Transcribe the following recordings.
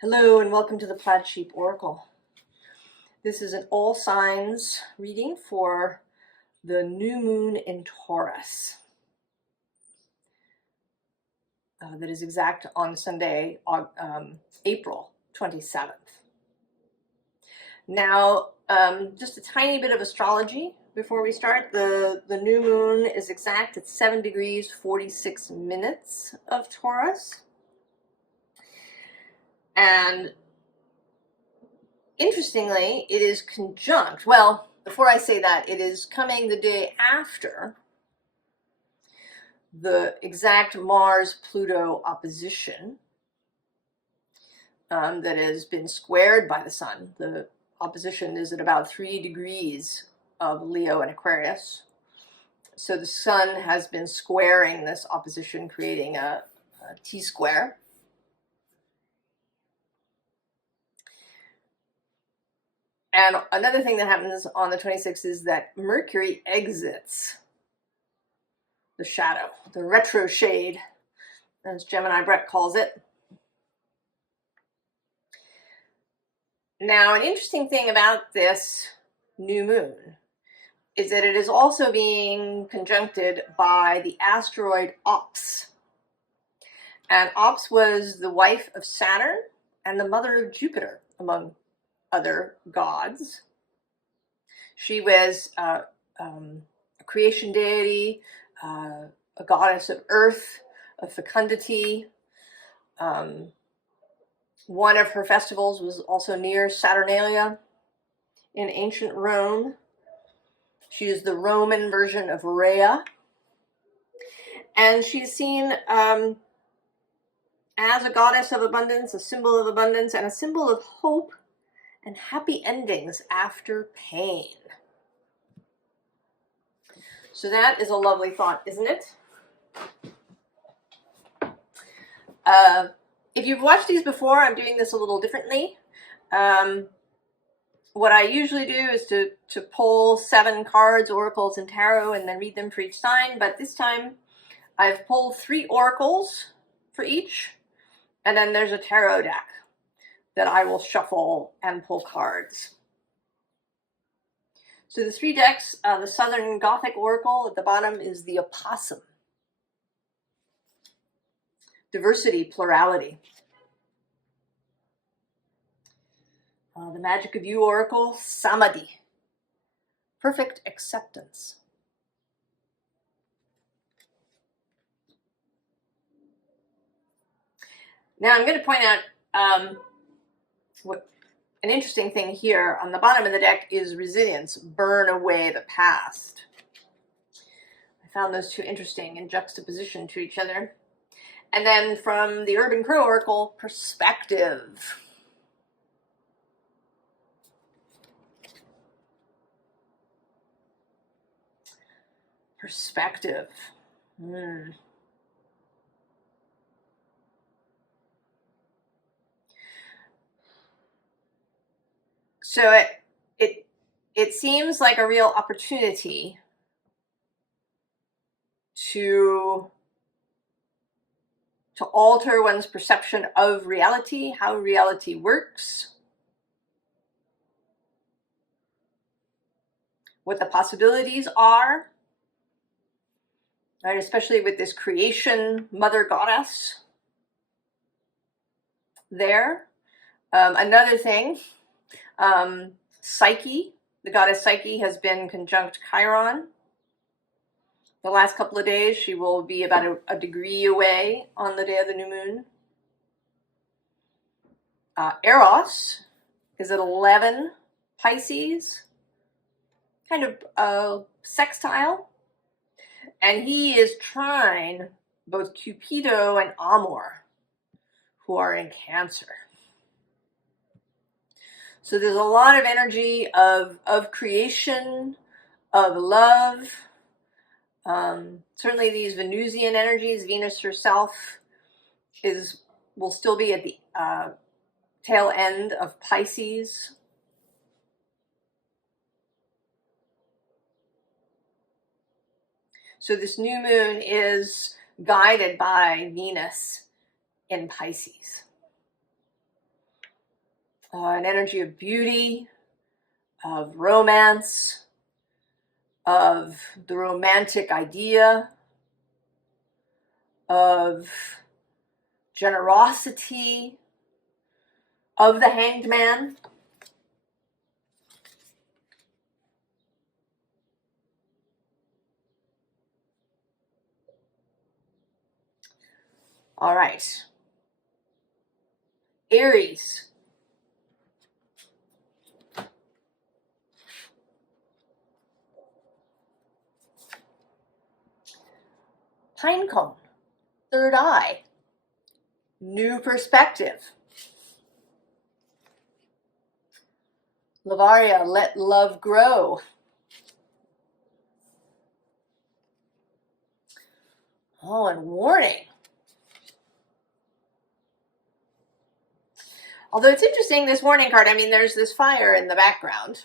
Hello and welcome to the Plaid Sheep Oracle. This is an all signs reading for the new moon in Taurus. That is exact on Sunday, April 27th. Now, just a tiny bit of astrology before we start. The new moon is exact at 7 degrees 46 minutes of Taurus. And interestingly, it is conjunct. Well, before I say that, it is coming the day after the exact Mars-Pluto opposition that has been squared by the sun. The opposition is at about 3 degrees of Leo and Aquarius. So the sun has been squaring this opposition, creating a T-square. And another thing that happens on the 26th is that Mercury exits the shadow, the retro shade, as Gemini Brett calls it. Now, an interesting thing about this new moon is that it is also being conjuncted by the asteroid Ops. And Ops was the wife of Saturn and the mother of Jupiter, among other gods. She was a creation deity, a goddess of earth, of fecundity. One of her festivals was also near Saturnalia in ancient Rome. She is the Roman version of Rhea. And she's seen as a goddess of abundance, a symbol of abundance, and a symbol of hope and happy endings after pain. So that is a lovely thought, isn't it? If you've watched these before, I'm doing this a little differently. What I usually do is to pull 7 cards, oracles, and tarot, and then read them for each sign. But this time, I've pulled 3 oracles for each, and then there's a tarot deck that I will shuffle and pull cards. So the 3 decks, the Southern Gothic Oracle at the bottom is the Opossum. Diversity, plurality. The Magick of You Oracle, Samadhi. Perfect acceptance. Now I'm going to point out an interesting thing here. On the bottom of the deck is resilience, burn away the past. I found those 2 interesting in juxtaposition to each other. And then from the Urban Crow Oracle, perspective. Perspective. So it seems like a real opportunity to alter one's perception of reality, how reality works, what the possibilities are, right? Especially with this creation mother goddess there. Another thing, Psyche, the goddess Psyche has been conjunct Chiron. The last couple of days, she will be about a degree away on the day of the new moon. Eros is at 11 Pisces, kind of sextile. And he is trine both Cupido and Amor, who are in Cancer. So there's a lot of energy of creation, of love. Certainly these Venusian energies, Venus herself will still be at the tail end of Pisces. So this new moon is guided by Venus in Pisces. an energy of beauty, of romance, of the romantic idea, of generosity, of the Hanged Man. All right. Aries. Pinecone. Third eye. New perspective. Lavaria, let love grow. Oh, and warning. Although it's interesting, this warning card, I mean, there's this fire in the background.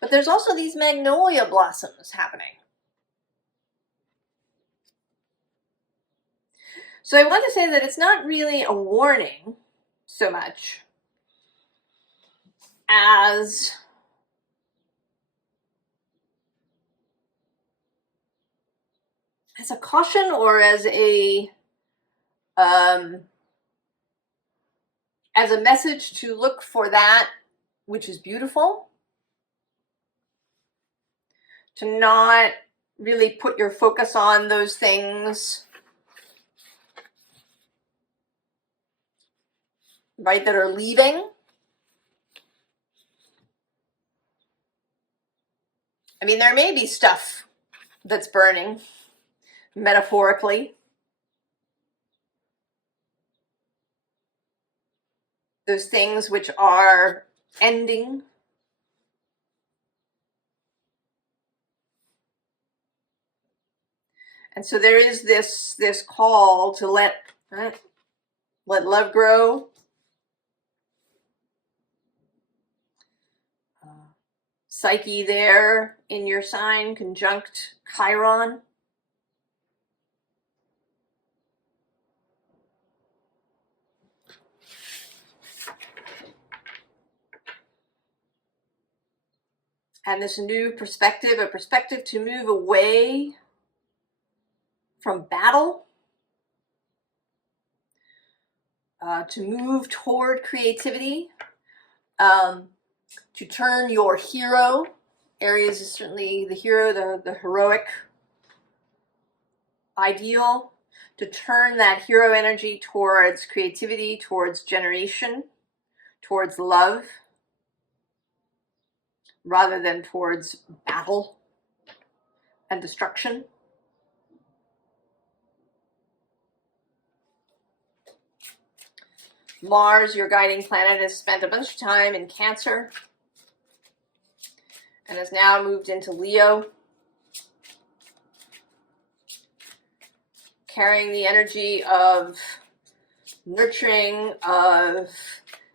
But there's also these magnolia blossoms happening. So I want to say that it's not really a warning so much as a caution, or as a message to look for that which is beautiful, to not really put your focus on those things, right, that are leaving. I mean, there may be stuff that's burning, metaphorically. Those things which are ending. And so there is this call to let love grow. Psyche there in your sign, conjunct Chiron. And this new perspective, a perspective to move away from battle, to move toward creativity, to turn your hero. Aries is certainly the hero, the heroic ideal, to turn that hero energy towards creativity, towards generation, towards love, rather than towards battle and destruction. Mars, your guiding planet, has spent a bunch of time in Cancer and has now moved into Leo, carrying the energy of nurturing, of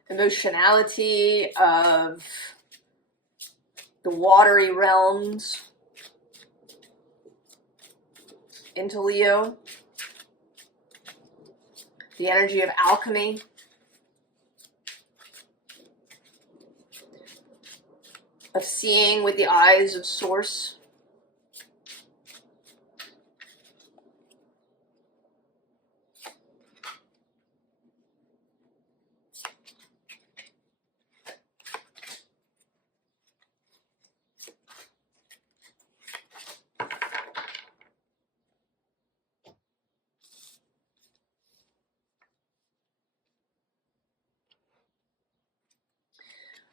emotionality, of the watery realms into Leo. The energy of alchemy. Of seeing with the eyes of Source.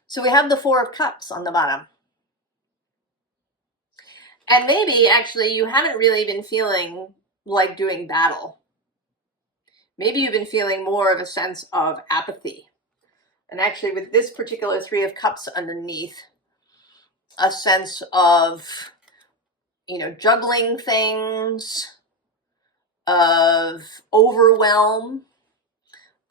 So we have the Four of Cups on the bottom. And maybe, actually, you haven't really been feeling like doing battle. Maybe you've been feeling more of a sense of apathy. And actually, with this particular Three of Cups underneath, a sense of, juggling things, of overwhelm.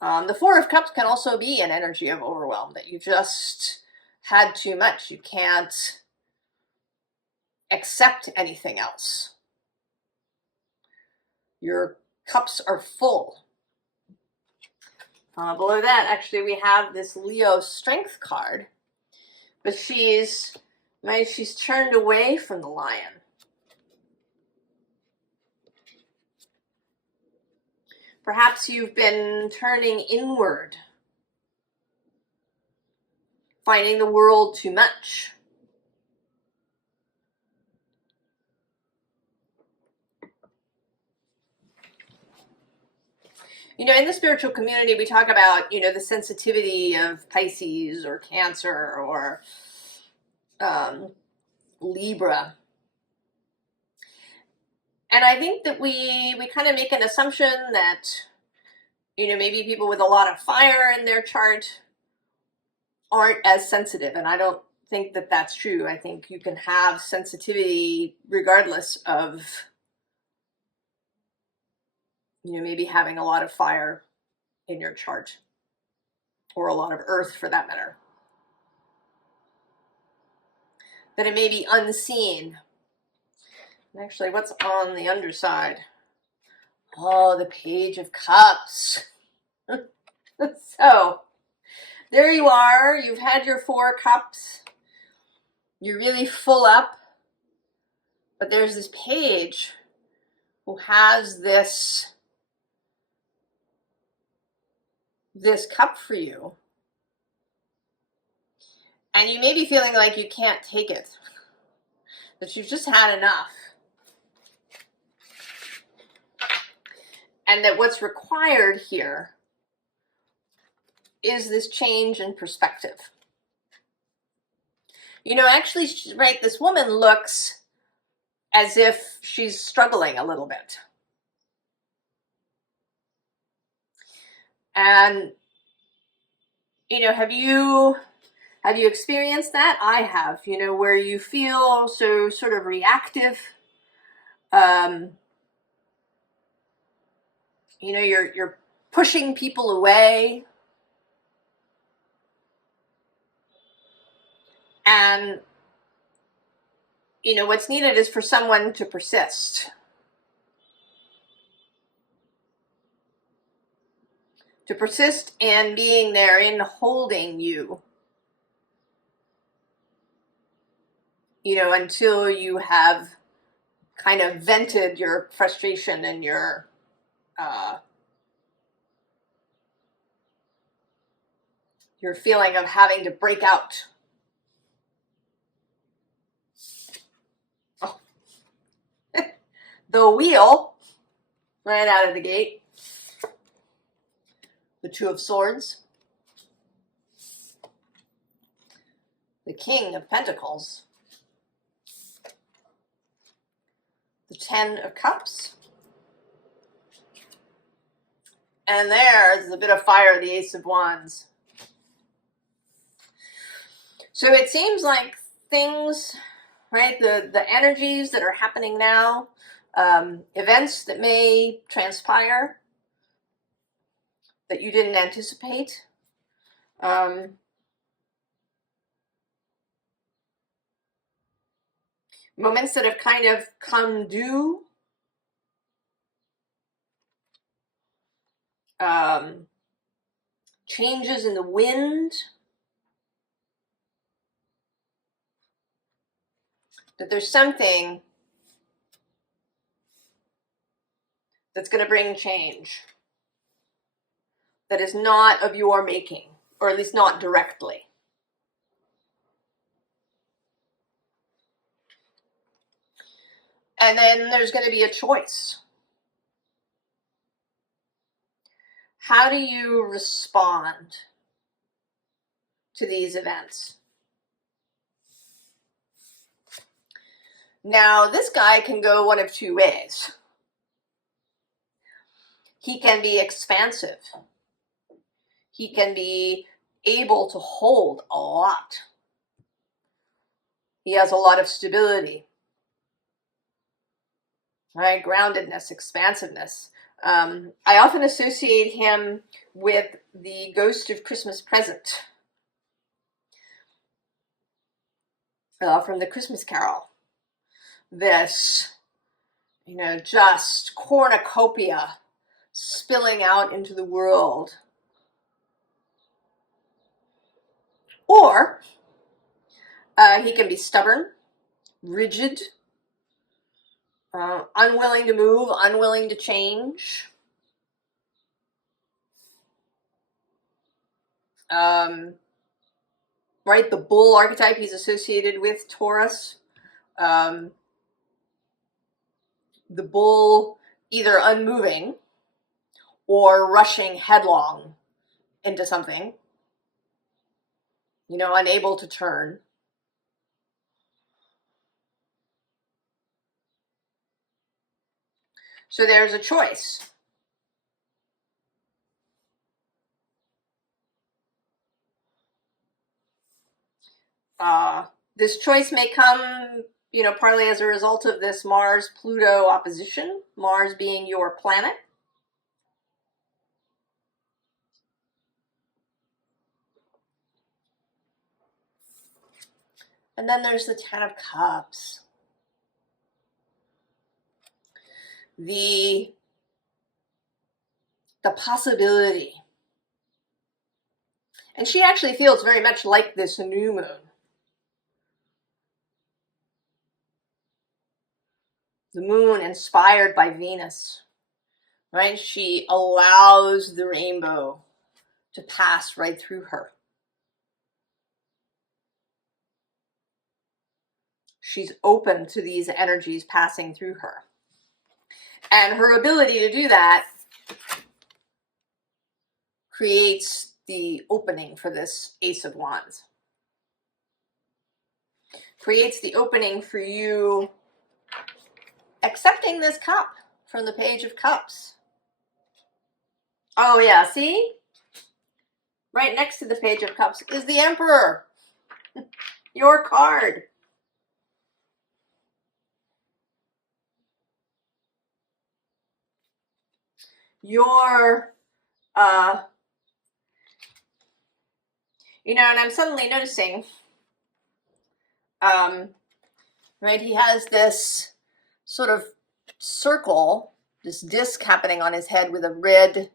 The Four of Cups can also be an energy of overwhelm, that you just had too much. You can't accept anything else. Your cups are full. Below that, actually, we have this Leo Strength card, but she's turned away from the lion. Perhaps you've been turning inward, finding the world too much. You know, in the spiritual community, we talk about, you know, the sensitivity of Pisces or Cancer or Libra. And I think that we kind of make an assumption that, you know, maybe people with a lot of fire in their chart aren't as sensitive. And I don't think that that's true. I think you can have sensitivity regardless of, you know, maybe having a lot of fire in your chart, or a lot of earth for that matter. That it may be unseen. And actually, what's on the underside? Oh, the Page of Cups. So, there you are. You've had your 4 cups. You're really full up. But there's this page who has this cup for you. And you may be feeling like you can't take it. That you've just had enough. And that what's required here is this change in perspective. You know, actually, right, this woman looks as if she's struggling a little bit. And, you know, have you experienced that? I have, you know, where you feel so sort of reactive. You know, you're pushing people away. And, you know, what's needed is for someone to persist. To persist in being there, in holding you. You know, until you have kind of vented your frustration and your feeling of having to break out. Oh. The Wheel, right out of the gate. The 2 of Swords. The King of Pentacles. The 10 of Cups. And there's a bit of fire, the Ace of Wands. So it seems like things, right, the energies that are happening now, events that may transpire that you didn't anticipate, moments that have kind of come due, changes in the wind, that there's something that's going to bring change that is not of your making, or at least not directly. And then there's going to be a choice. How do you respond to these events? Now, this guy can go one of 2 ways. He can be expansive. He can be able to hold a lot. He has a lot of stability, right? Groundedness, expansiveness. I often associate him with the Ghost of Christmas Present from the Christmas Carol. This, you know, just cornucopia spilling out into the world Or he can be stubborn, rigid, unwilling to move, unwilling to change. Right, the bull archetype, he's associated with Taurus. The bull either unmoving or rushing headlong into something, you know, unable to turn. So there's a choice. This choice may come, you know, partly as a result of this Mars-Pluto opposition, Mars being your planet. And then there's the Ten of Cups. The possibility. And she actually feels very much like this new moon. The moon inspired by Venus, right? She allows the rainbow to pass right through her. She's open to these energies passing through her. And her ability to do that creates the opening for this Ace of Wands. Creates the opening for you accepting this cup from the Page of Cups. Oh yeah, see? Right next to the Page of Cups is the Emperor. Your card. Your, you know, and I'm suddenly noticing, right, he has this sort of circle, this disc happening on his head with a red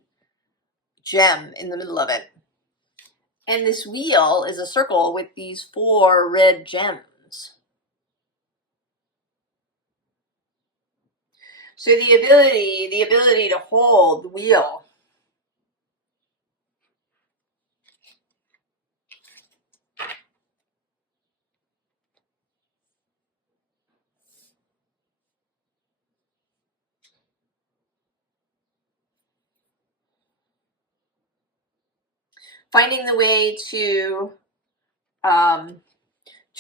gem in the middle of it. And this wheel is a circle with these 4 red gems. So the ability to hold the wheel. Finding the way to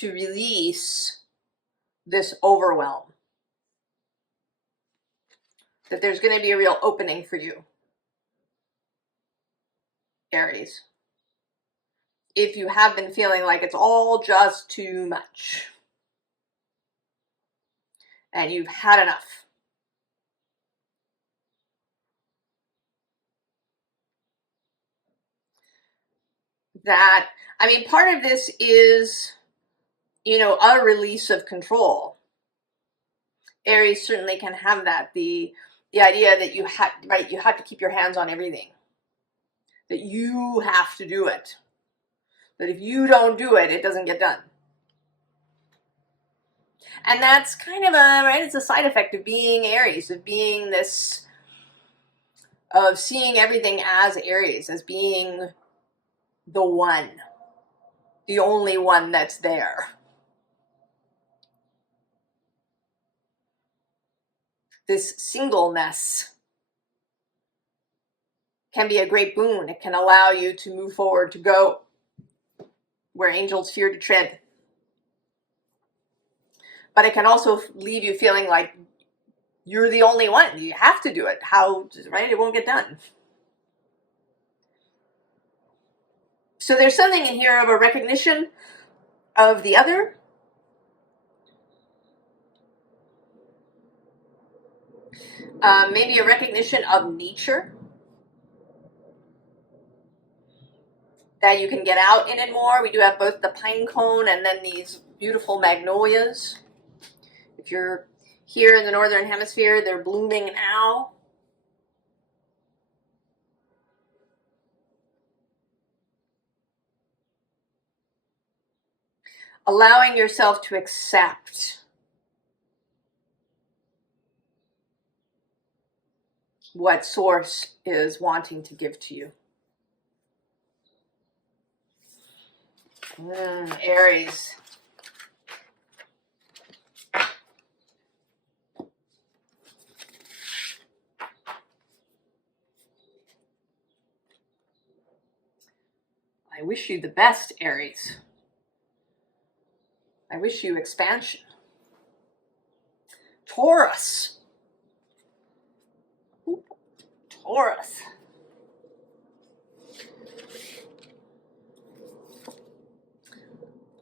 release this overwhelm. That there's going to be a real opening for you, Aries. If you have been feeling like it's all just too much and you've had enough. That, I mean, part of this is, you know, a release of control. Aries certainly can have that. The idea that you have, right, you have to keep your hands on everything. That you have to do it. That if you don't do it, it doesn't get done. And that's kind of a, right, it's a side effect of being Aries, of being this, of seeing everything as Aries, as being the one, the only one that's there. This singleness can be a great boon. It can allow you to move forward, to go where angels fear to tread. But it can also leave you feeling like you're the only one. You have to do it. How, right? It won't get done. So there's something in here of a recognition of the other. Maybe a recognition of nature. That you can get out in it more. We do have both the pine cone and then these beautiful magnolias. If you're here in the Northern Hemisphere, they're blooming now. allowing yourself to accept what Source is wanting to give to you. Aries. I wish you the best, Aries. I wish you expansion. Taurus. Ooh, Taurus.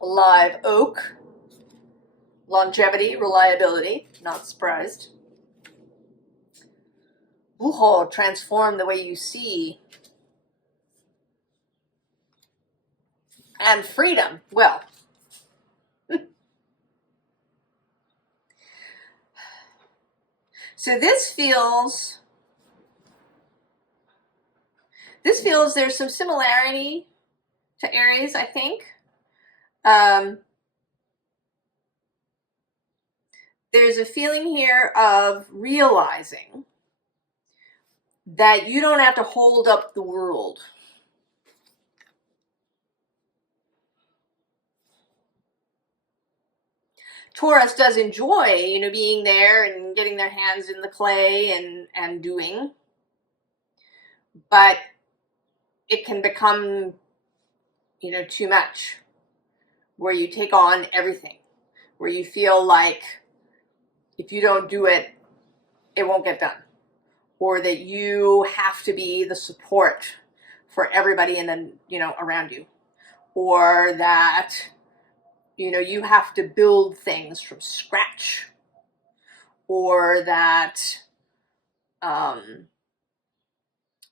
Live oak. Longevity, reliability. Not surprised. Ooh, transform the way you see. And freedom. Well, so this feels there's some similarity to Aries, I think. There's a feeling here of realizing that you don't have to hold up the world. Taurus does enjoy, being there and getting their hands in the clay and doing, but it can become, too much, where you take on everything, where you feel like if you don't do it, it won't get done, or that you have to be the support for everybody around you, or that you have to build things from scratch, or that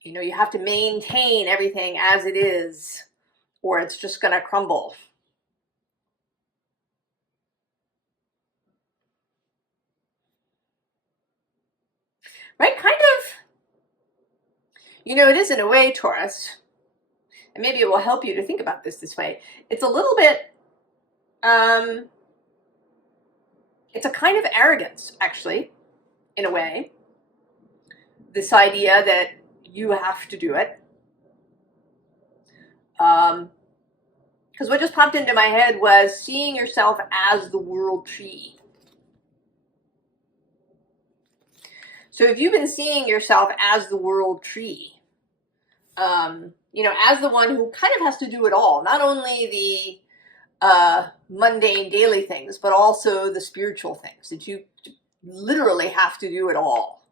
you have to maintain everything as it is, or it's just going to crumble. Right? Kind of, it is in a way, Taurus, and maybe it will help you to think about this way. It's a little bit, it's a kind of arrogance, actually, in a way. This idea that you have to do it. Because what just popped into my head was seeing yourself as the world tree. So if you've been seeing yourself as the world tree, as the one who kind of has to do it all, not only the mundane daily things, but also the spiritual things, that you literally have to do it all.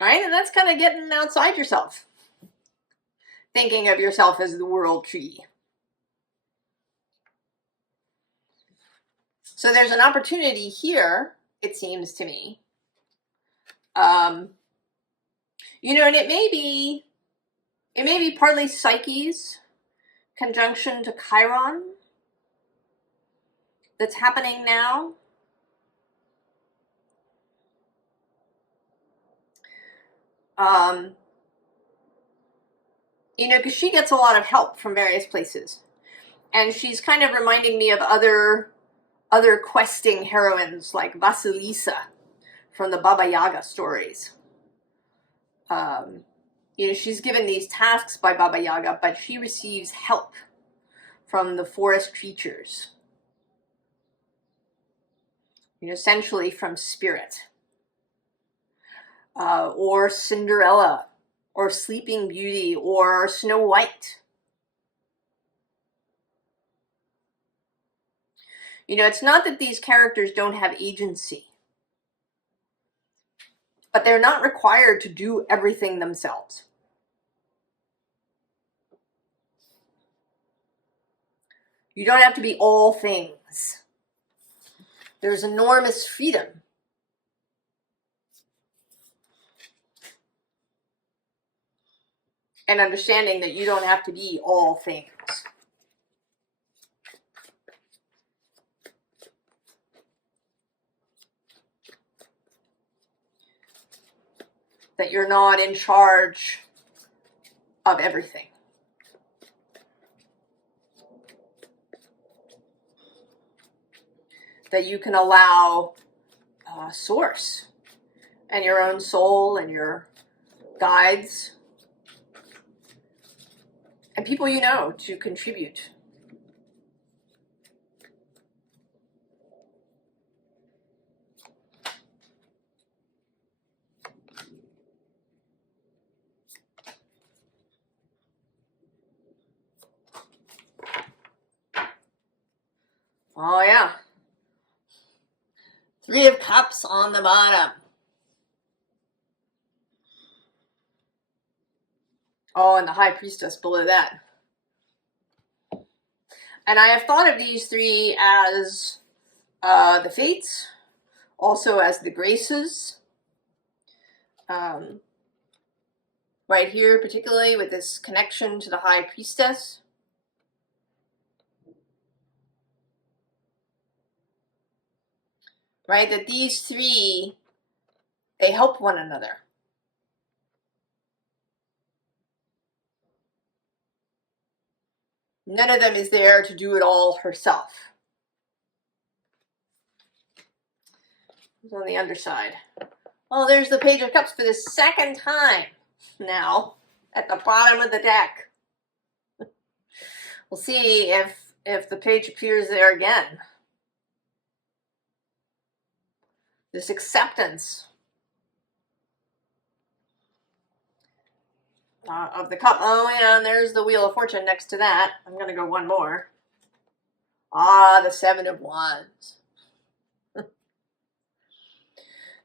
Right? And that's kind of getting outside yourself, thinking of yourself as the world tree. So there's an opportunity here, it seems to me. And it may be partly Psyche's conjunction to Chiron that's happening now. Because she gets a lot of help from various places. And she's kind of reminding me of other questing heroines like Vasilisa from the Baba Yaga stories. She's given these tasks by Baba Yaga, but she receives help from the forest creatures. Essentially from spirit. Or Cinderella, or Sleeping Beauty, or Snow White. It's not that these characters don't have agency, but they're not required to do everything themselves. You don't have to be all things. There's enormous freedom and understanding that you don't have to be all things. that you're not in charge of everything. That you can allow source and your own soul and your guides and people you know to contribute. Oh yeah. 3 of Cups on the bottom. Oh, and the High Priestess below that. And I have thought of these 3 as the Fates, also as the Graces. Right here, particularly with this connection to the High Priestess. Right, that these 3, they help one another. None of them is there to do it all herself. It's on the underside. Well, there's the Page of Cups for the 2nd time now at the bottom of the deck. We'll see if the page appears there again. This acceptance of the cup. Oh, yeah, and there's the Wheel of Fortune next to that. I'm going to go one more. Ah, the 7 of Wands.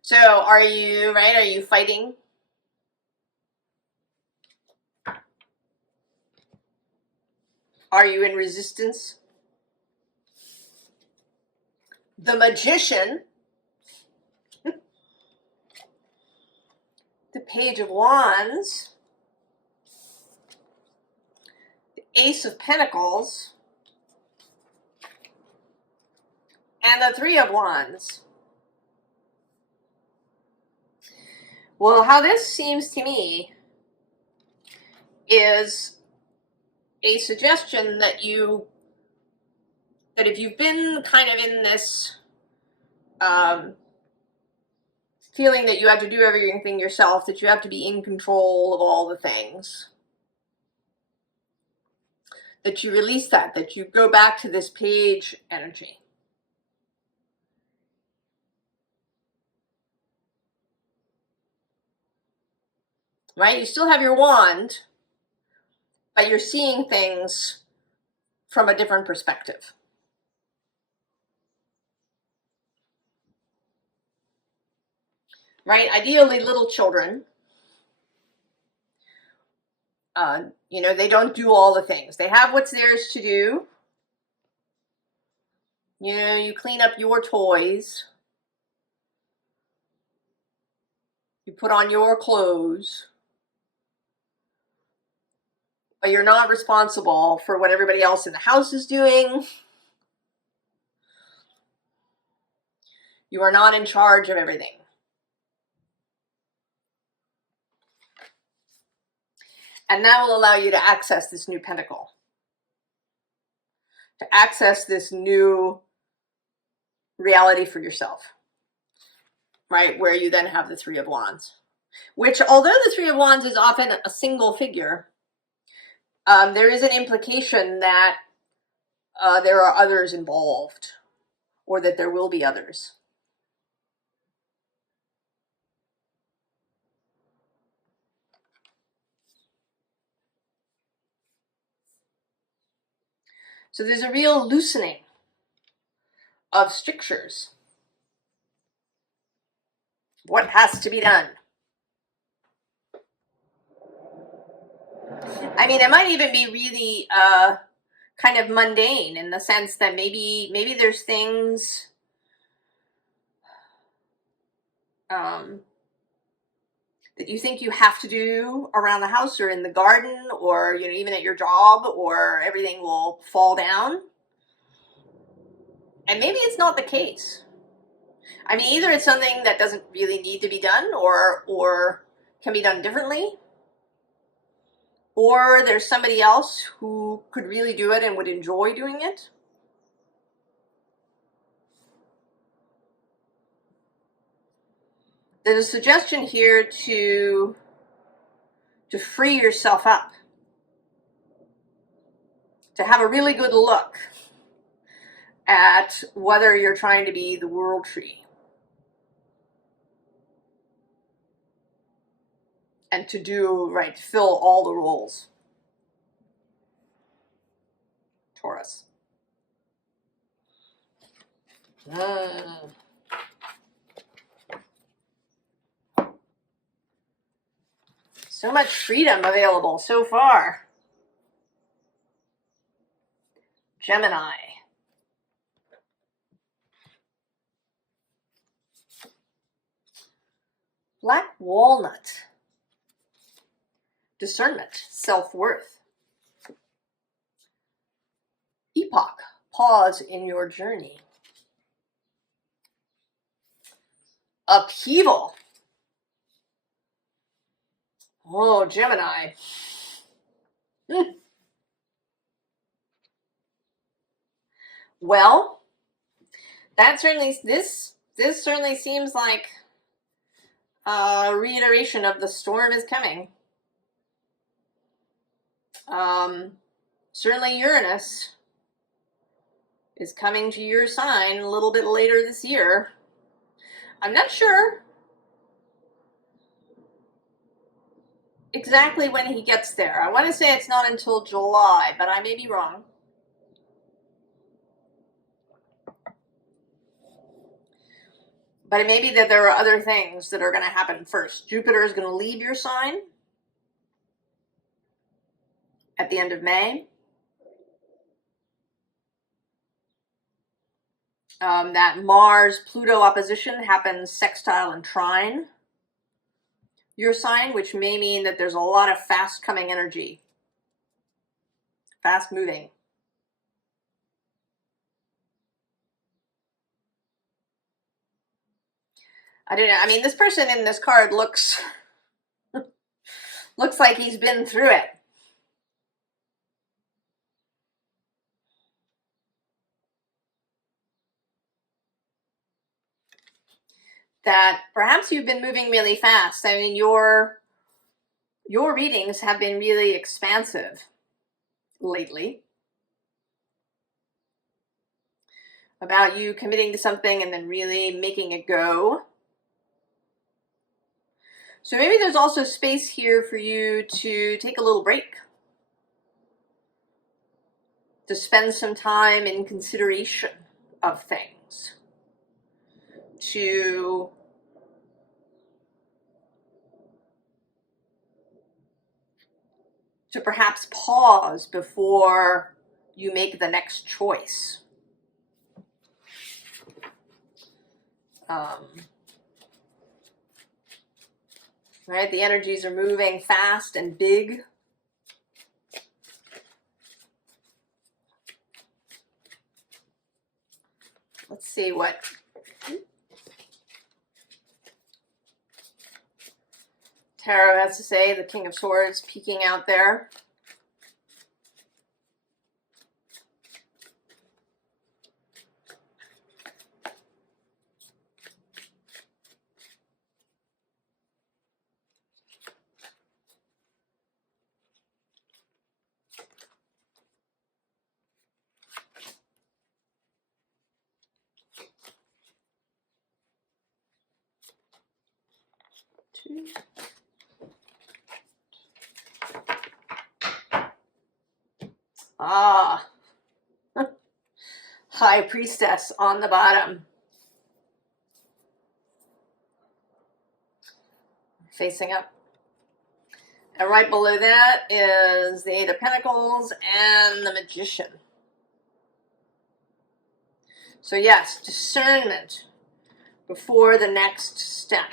So, are you, right, are you fighting? Are you in resistance? The Magician. The Page of Wands. The Ace of Pentacles. And the 3 of Wands. Well, how this seems to me is a suggestion that if you've been kind of in this feeling that you have to do everything yourself, that you have to be in control of all the things, that you release that you go back to this page energy. Right? You still have your wand, but you're seeing things from a different perspective. Right? Ideally, little children, you know, they don't do all the things. They have what's theirs to do. You know, you clean up your toys. You put on your clothes. But you're not responsible for what everybody else in the house is doing. You are not in charge of everything. And that will allow you to access this new pentacle. To access this new reality for yourself. Right? Where you then have the 3 of Wands. Which, although the 3 of Wands is often a single figure, there is an implication that there are others involved. Or that there will be others. So there's a real loosening of strictures. What has to be done? I mean, it might even be really kind of mundane in the sense that maybe there's things that you think you have to do around the house or in the garden or, you know, even at your job, or everything will fall down. And maybe it's not the case. I mean, either it's something that doesn't really need to be done, or can be done differently, or there's somebody else who could really do it and would enjoy doing it. There's a suggestion here to free yourself up, to have a really good look at whether you're trying to be the world tree, and to do, right, to fill all the roles. Taurus. So much freedom available so far. Gemini. Black walnut. Discernment, self-worth. Epoch, pause in your journey. Upheaval. Oh, Gemini. Well, that certainly, this certainly seems like a reiteration of the storm is coming. Certainly Uranus is coming to your sign a little bit later this year. I'm not sure exactly when he gets there. I want to say it's not until July, but I may be wrong. But it may be that there are other things that are going to happen first. Jupiter is going to leave your sign at the end of May. That Mars-Pluto opposition happens sextile and trine your sign, which may mean that there's a lot of fast-coming energy. Fast-moving. I don't know. I mean, this person in this card looks like he's been through it. That perhaps you've been moving really fast. I mean, your readings have been really expansive lately. About you committing to something and then really making it go. So maybe there's also space here for you to take a little break, to spend some time in consideration of things, to perhaps pause before you make the next choice. Right, the energies are moving fast and big. Let's see what Tarot has to say. The King of Swords peeking out there. Ah, High Priestess on the bottom. Facing up. And right below that is the Eight of Pentacles and the Magician. So yes, discernment before the next step.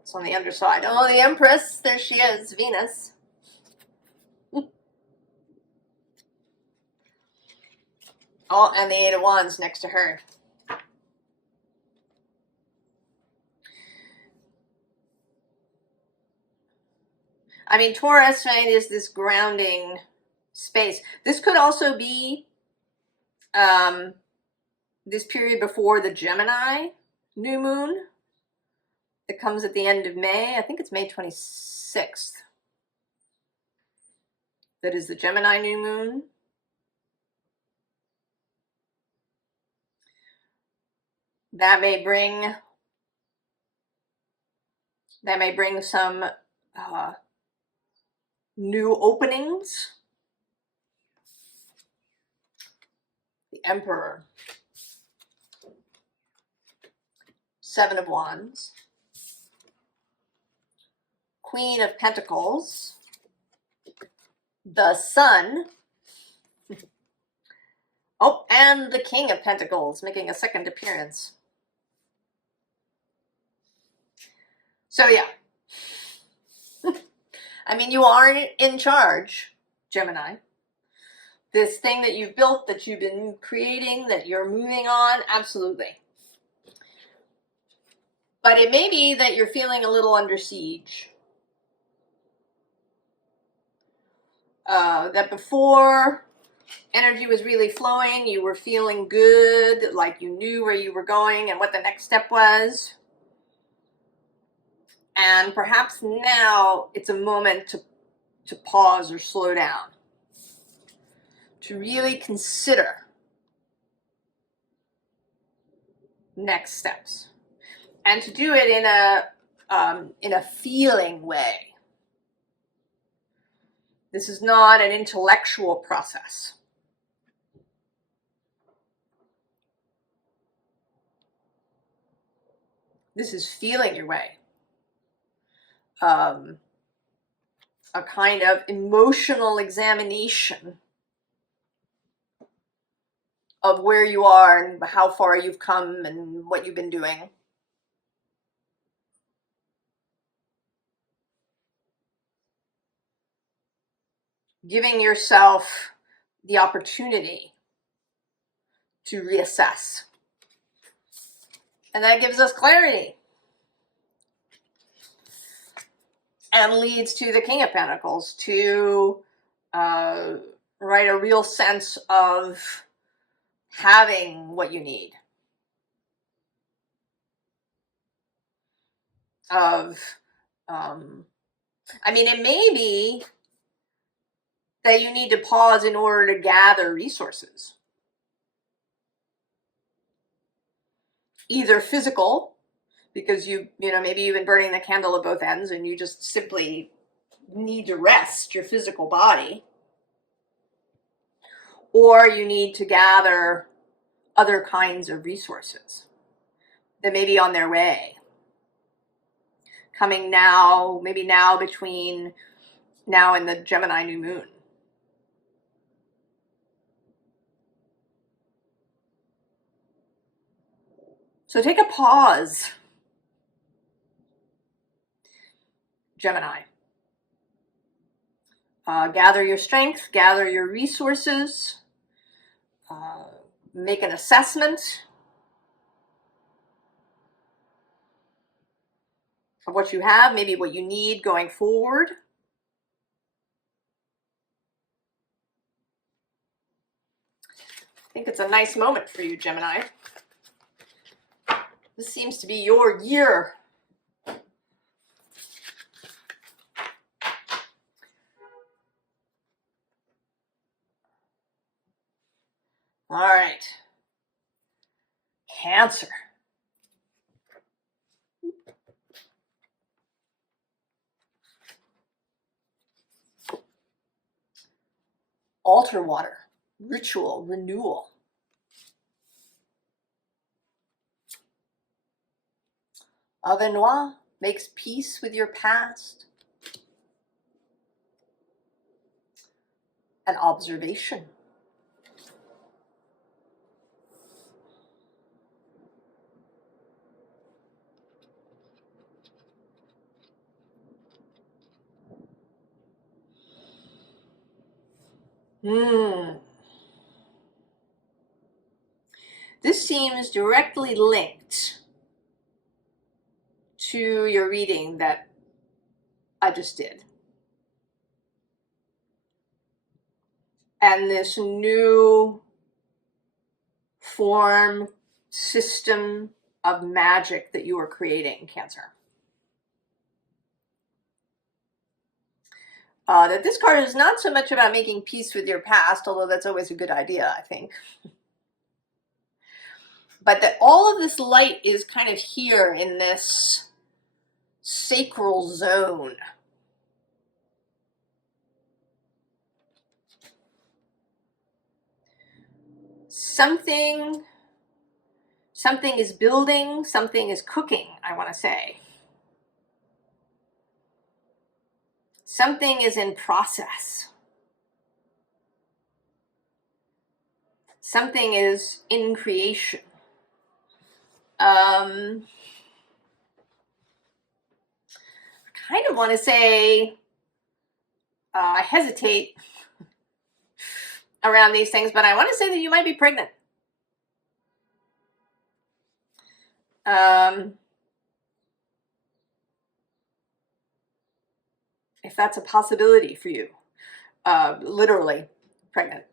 It's on the underside. Oh, the Empress. There she is, Venus. Oh, and the Eight of Wands next to her. I mean, Taurus, right, is this grounding space. This could also be this period before the Gemini new moon that comes at the end of May. I think it's May 26th. That is the Gemini new moon. That may bring some new openings. The Emperor. Seven of Wands. Queen of Pentacles. The Sun. Oh, and the King of Pentacles making a second appearance. So yeah. I mean, you are in charge, Gemini. This thing that you've built, that you've been creating, that you're moving on, absolutely. But it may be that you're feeling a little under siege. That before energy was really flowing, you were feeling good, like you knew where you were going and what the next step was. And perhaps now it's a moment to pause or slow down, to really consider next steps, and to do it in a feeling way. This is not an intellectual process. This is feeling your way. A kind of emotional examination of where you are and how far you've come and what you've been doing. Giving yourself the opportunity to reassess. And that gives us clarity. And leads to the King of Pentacles, to a real sense of having what you need. I mean, it may be that you need to pause in order to gather resources. Either physical, because maybe you've been burning the candle at both ends and you just simply need to rest your physical body. Or you need to gather other kinds of resources that may be on their way. Coming now, maybe now between now and the Gemini new moon. So take a pause, Gemini. Gather your strength, gather your resources, make an assessment of what you have, maybe what you need going forward. I think it's a nice moment for you, Gemini. This seems to be your year. All right. Cancer. Altar water, ritual, renewal. Ave Noir makes peace with your past. An observation. This seems directly linked to your reading that I just did. and this new form, system of magic that you are creating, Cancer. That this card is not so much about making peace with your past, although that's always a good idea, I think. But that all of this light is kind of here in this sacral zone. Something is building, something is cooking, I want to say. Something is in process. Something is in creation. I kind of want to say, I hesitate around these things, but I want to say that you might be pregnant. If that's a possibility for you, literally pregnant.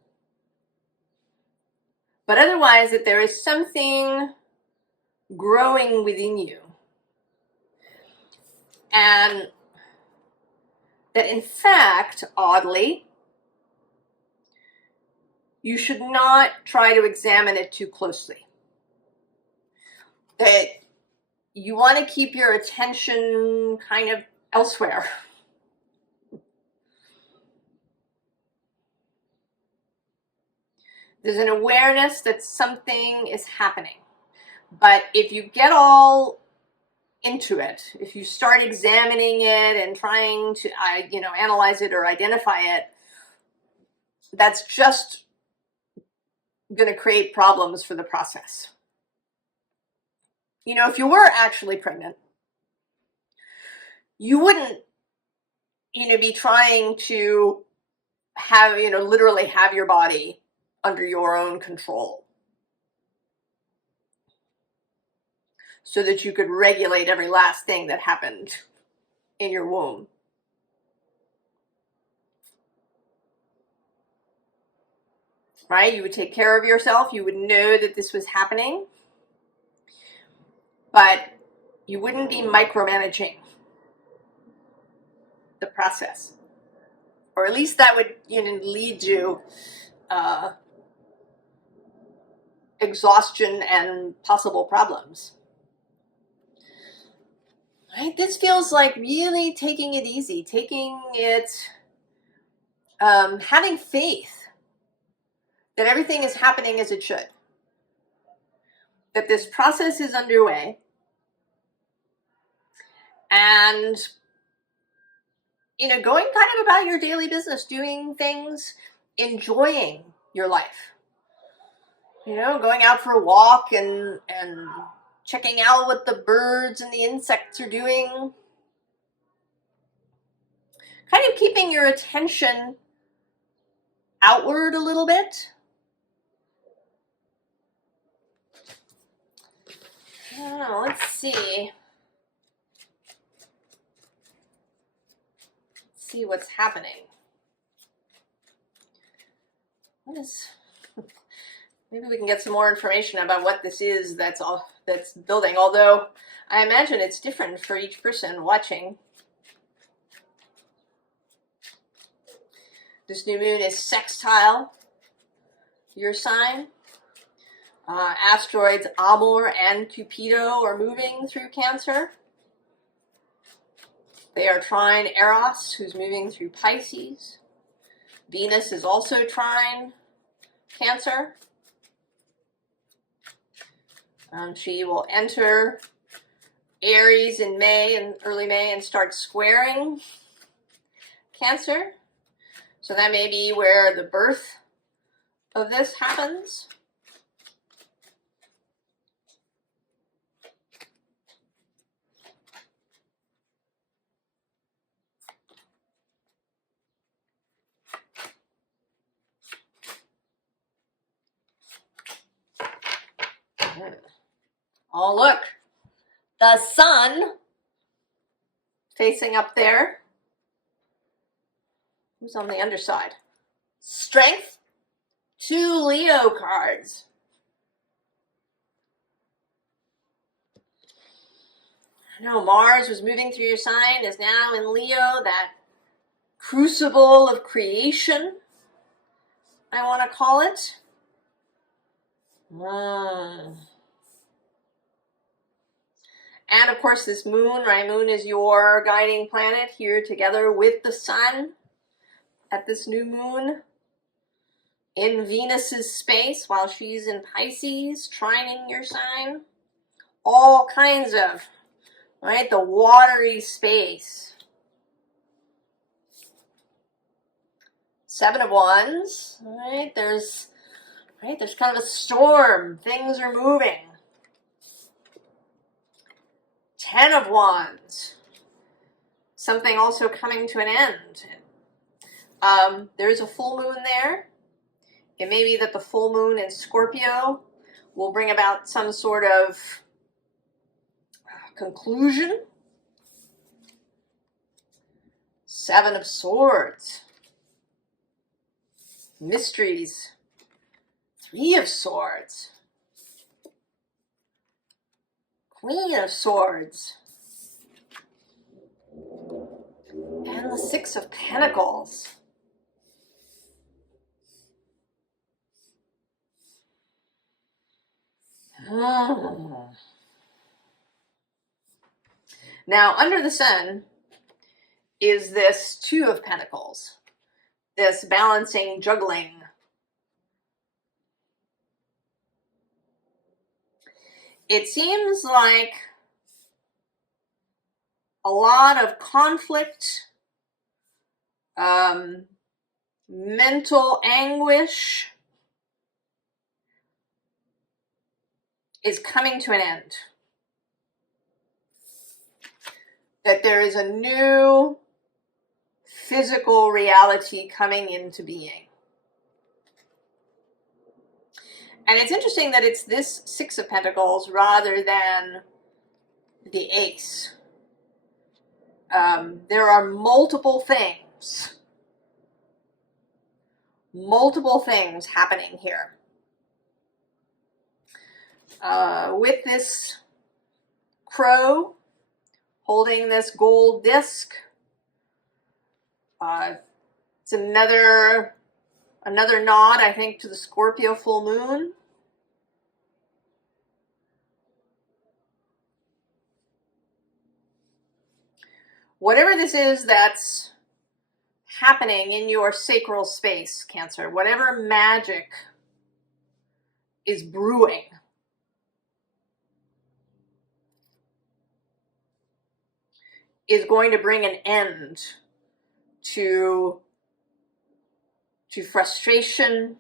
But otherwise, that there is something growing within you. And that in fact, oddly, you should not try to examine it too closely. That you want to keep your attention kind of elsewhere. There's an awareness that something is happening. But if you get all into it, if you start examining it and trying to, analyze it or identify it, that's just going to create problems for the process. If you were actually pregnant, you wouldn't, be trying to have, literally have your body under your own control so that you could regulate every last thing that happened in your womb. Right? You would take care of yourself. You would know that this was happening, but you wouldn't be micromanaging the process. Or at least that would lead to exhaustion and possible problems. Right? This feels like really taking it easy, taking it, having faith that everything is happening as it should, that this process is underway, and going kind of about your daily business, doing things, enjoying your life. Going out for a walk and checking out what the birds and the insects are doing. Kind of keeping your attention outward a little bit. I don't know, let's see. Let's see what's happening. Maybe we can get some more information about what this is that's building, although I imagine it's different for each person watching. This new moon is sextile your sign. Asteroids Amor and Cupido are moving through Cancer. They are trine Eros, who's moving through Pisces. Venus is also trine Cancer. She will enter Aries in early May, and start squaring Cancer. So that may be where the birth of this happens. Oh, look, the sun facing up there. Who's on the underside? Strength, 2 Leo cards. I know Mars was moving through your sign, is now in Leo, that crucible of creation, I want to call it. And of course this moon, right? Moon is your guiding planet here together with the sun at this new moon in Venus's space while she's in Pisces, trining your sign. All kinds of, right? The watery space. 7 of Wands, right? There's kind of a storm. Things are moving. 10 of Wands. Something also coming to an end. There's a full moon there. It may be that the full moon in Scorpio will bring about some sort of conclusion. 7 of Swords. Mysteries. 3 of Swords. Queen of Swords. And the 6 of Pentacles. Now, under the sun is this 2 of Pentacles, this balancing, juggling. It seems like a lot of conflict, mental anguish is coming to an end. That there is a new physical reality coming into being. And it's interesting that it's this 6 of Pentacles rather than the Ace. There are multiple things happening here. With this crow holding this gold disc, it's another nod, I think, to the Scorpio full moon. Whatever this is that's happening in your sacral space, Cancer, whatever magic is brewing, is going to bring an end to frustration,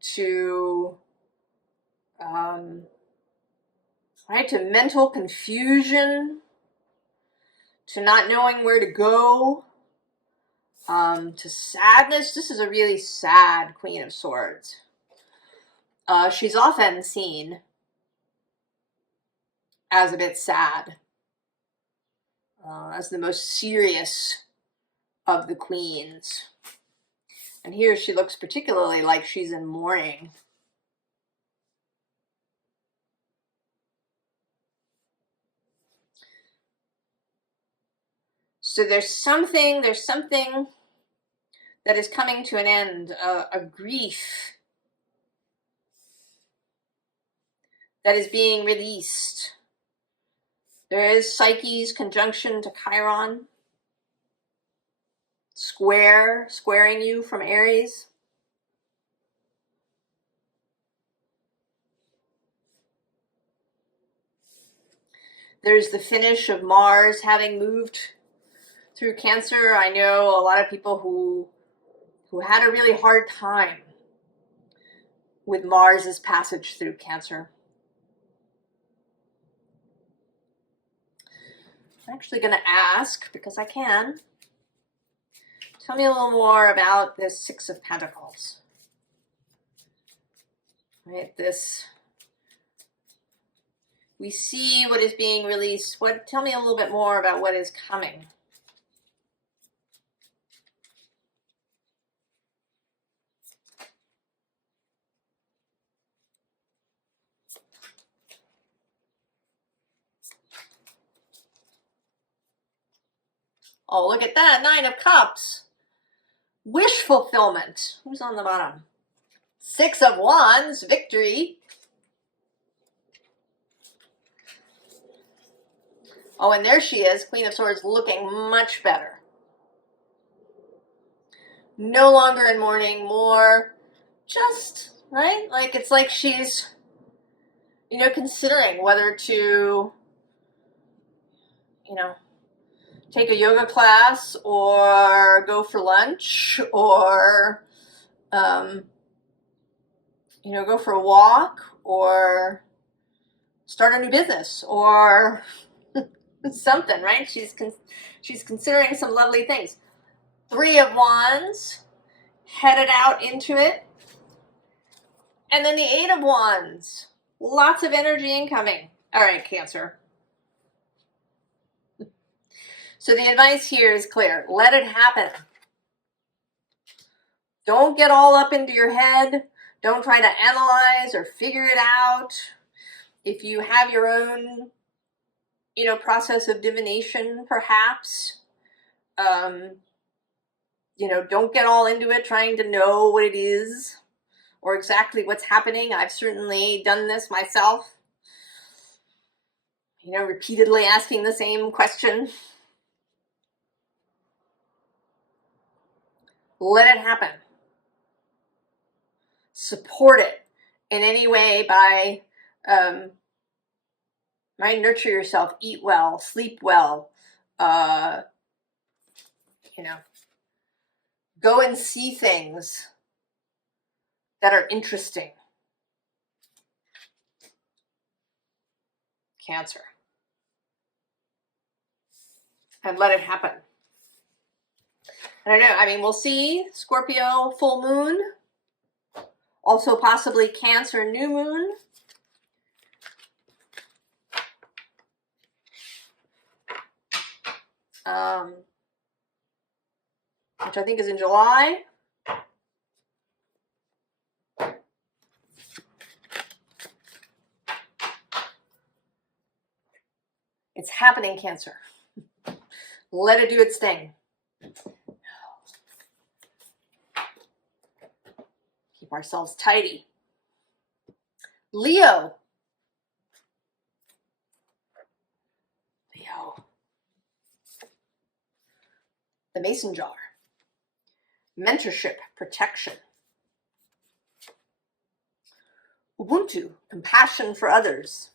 to mental confusion, to not knowing where to go, to sadness. This is a really sad Queen of Swords. She's often seen as a bit sad, as the most serious of the queens. And here she looks particularly like she's in mourning. So there's something that is coming to an end, a grief that is being released. There is Psyche's conjunction to Chiron, squaring you from Aries. There's the finish of Mars having moved through Cancer. I know a lot of people who had a really hard time with Mars's passage through Cancer. I'm actually going to ask, because I can, tell me a little more about this 6 of Pentacles. Right, this, we see what is being released. Tell me a little bit more about what is coming. Oh, look at that, 9 of Cups. Wish fulfillment. Who's on the bottom? 6 of Wands, victory. Oh, and there she is, Queen of Swords, looking much better. No longer in mourning, more just, right? Like, it's like she's, you know, considering whether to, you know, take a yoga class or go for lunch or, you know, go for a walk or start a new business or something, right? She's considering some lovely things. 3 of Wands, headed out into it. And then the 8 of Wands, lots of energy incoming. All right, Cancer. So the advice here is clear. Let it happen. Don't get all up into your head. Don't try to analyze or figure it out. If you have your own, you know, process of divination, perhaps, you know, don't get all into it trying to know what it is or exactly what's happening. I've certainly done this myself. You know, repeatedly asking the same question. Let it happen. Support it in any way by, right? Nurture yourself, eat well, sleep well, you know, go and see things that are interesting. Cancer. And let it happen. I don't know. I mean, we'll see. Scorpio full moon. Also possibly Cancer new moon. Which I think is in July. It's happening, Cancer. Let it do its thing. Keep ourselves tidy. Leo. Leo. The Mason jar. Mentorship, protection. Ubuntu, compassion for others.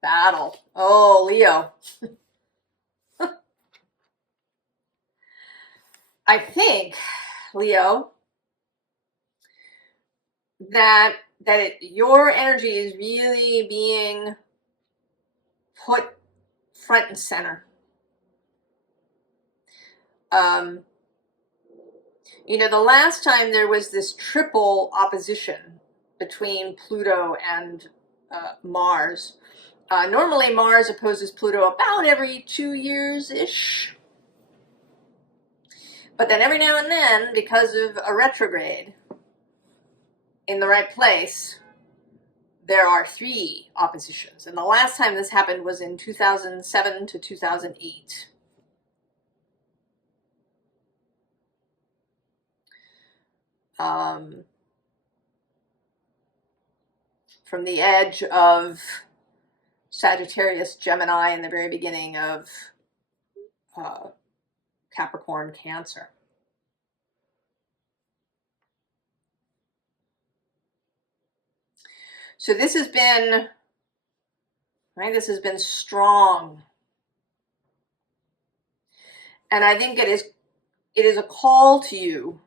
Battle. Oh, Leo. I think, Leo, that your energy is really being put front and center. You know, the last time there was this triple opposition between Pluto and Mars. Normally Mars opposes Pluto about every 2 years-ish. But then every now and then, because of a retrograde in the right place, there are 3 oppositions. And the last time this happened was in 2007 to 2008. From the edge of Sagittarius, Gemini, in the very beginning of Capricorn, Cancer. So this has been, right, this has been strong. And I think it is a call to you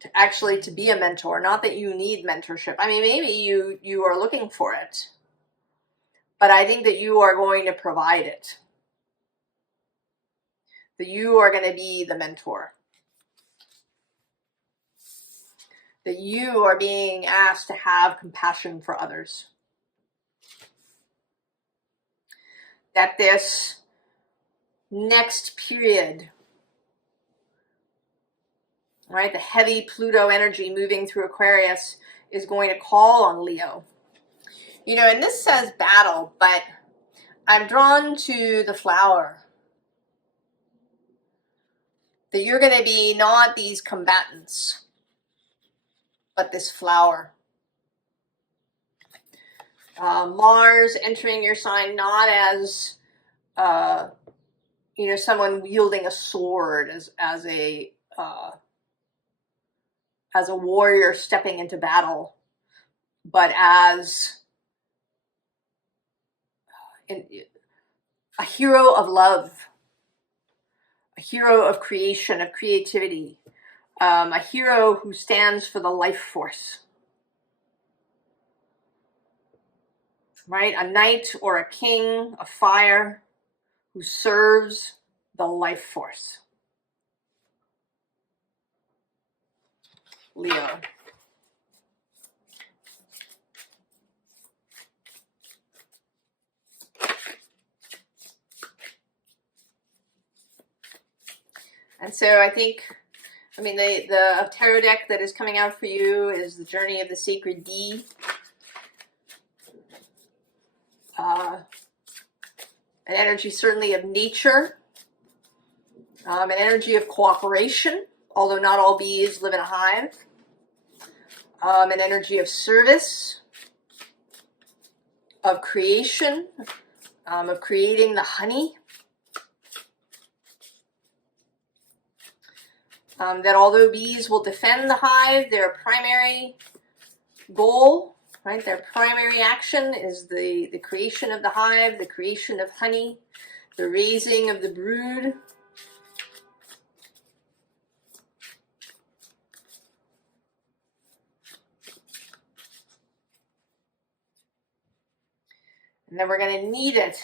to actually to be a mentor. Not that you need mentorship. I mean, maybe you are looking for it, but I think that you are going to provide it. That you are going to be the mentor. That you are being asked to have compassion for others. That this next period, right, the heavy Pluto energy moving through Aquarius is going to call on Leo. You know, and this says battle, but I'm drawn to the flower. That you're going to be not these combatants, but this flower. Mars entering your sign not as, you know, someone wielding a sword as a warrior stepping into battle, but as a hero of love, a hero of creation, of creativity, a hero who stands for the life force. Right? A knight or a king of fire who serves the life force. Leo. And so I think, I mean, the tarot deck that is coming out for you is the Journey of the Sacred D. An energy certainly of nature, an energy of cooperation, although not all bees live in a hive, an energy of service, of creation, of creating the honey, that although bees will defend the hive, their primary goal, right, their primary action is the creation of the hive, the creation of honey, the raising of the brood. And then we're going to need it.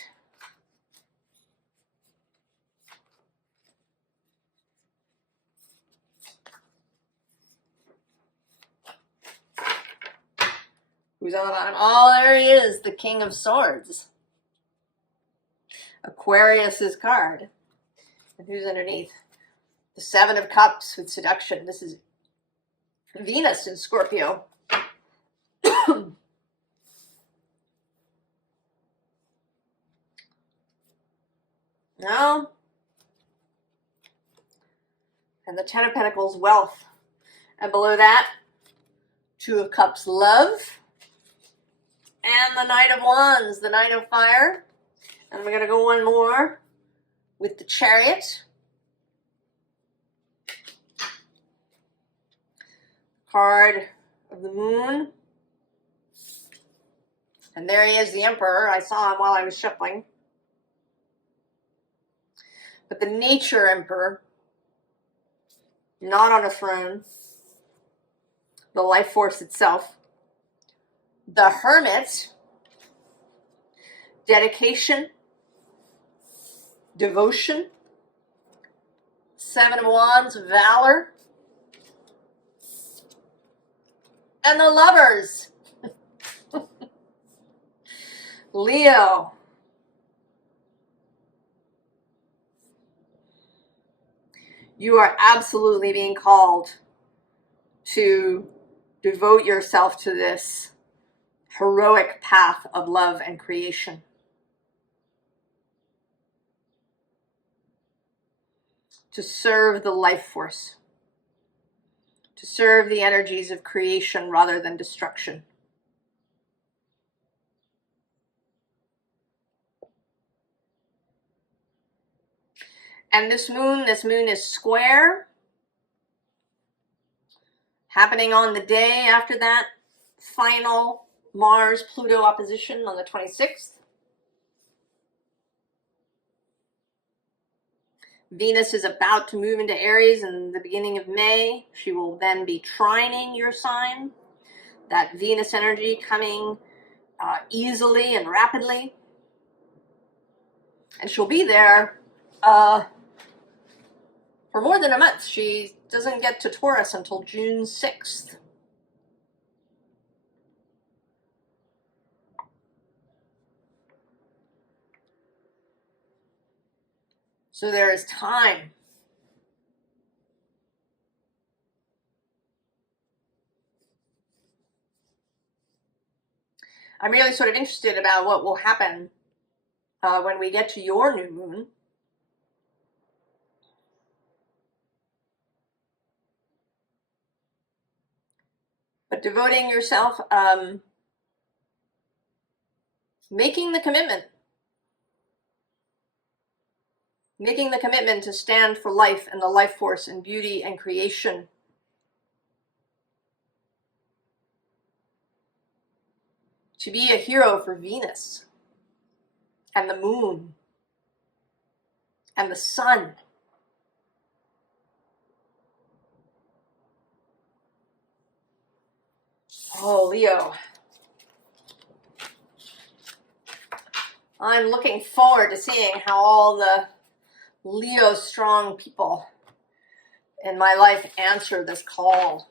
Who's on the bottom? Oh, there he is, the King of Swords. Aquarius's card. And who's underneath? The Seven of Cups with seduction. This is Venus in Scorpio. No. And the Ten of Pentacles, wealth. And below that, Two of Cups, love. And the Knight of Wands, the Knight of Fire. And we're going to go one more with the Chariot. Card of the Moon. And there he is, the Emperor. I saw him while I was shuffling. But the Nature Emperor, not on a throne. The life force itself. The Hermit, dedication, devotion. Seven of Wands, valor. And the Lovers. Leo. You are absolutely being called to devote yourself to this heroic path of love and creation. To serve the life force. To serve the energies of creation rather than destruction. And this moon is square, happening on the day after that final Mars-Pluto opposition on the 26th. Venus is about to move into Aries in the beginning of May. She will then be trining your sign. That Venus energy coming easily and rapidly. And she'll be there for more than a month. She doesn't get to Taurus until June 6th. So there is time. I'm really sort of interested about what will happen when we get to your new moon. But devoting yourself, making the commitment to stand for life and the life force and beauty and creation. To be a hero for Venus and the moon and the sun. Oh, Leo. I'm looking forward to seeing how all the Leo strong people in my life answer this call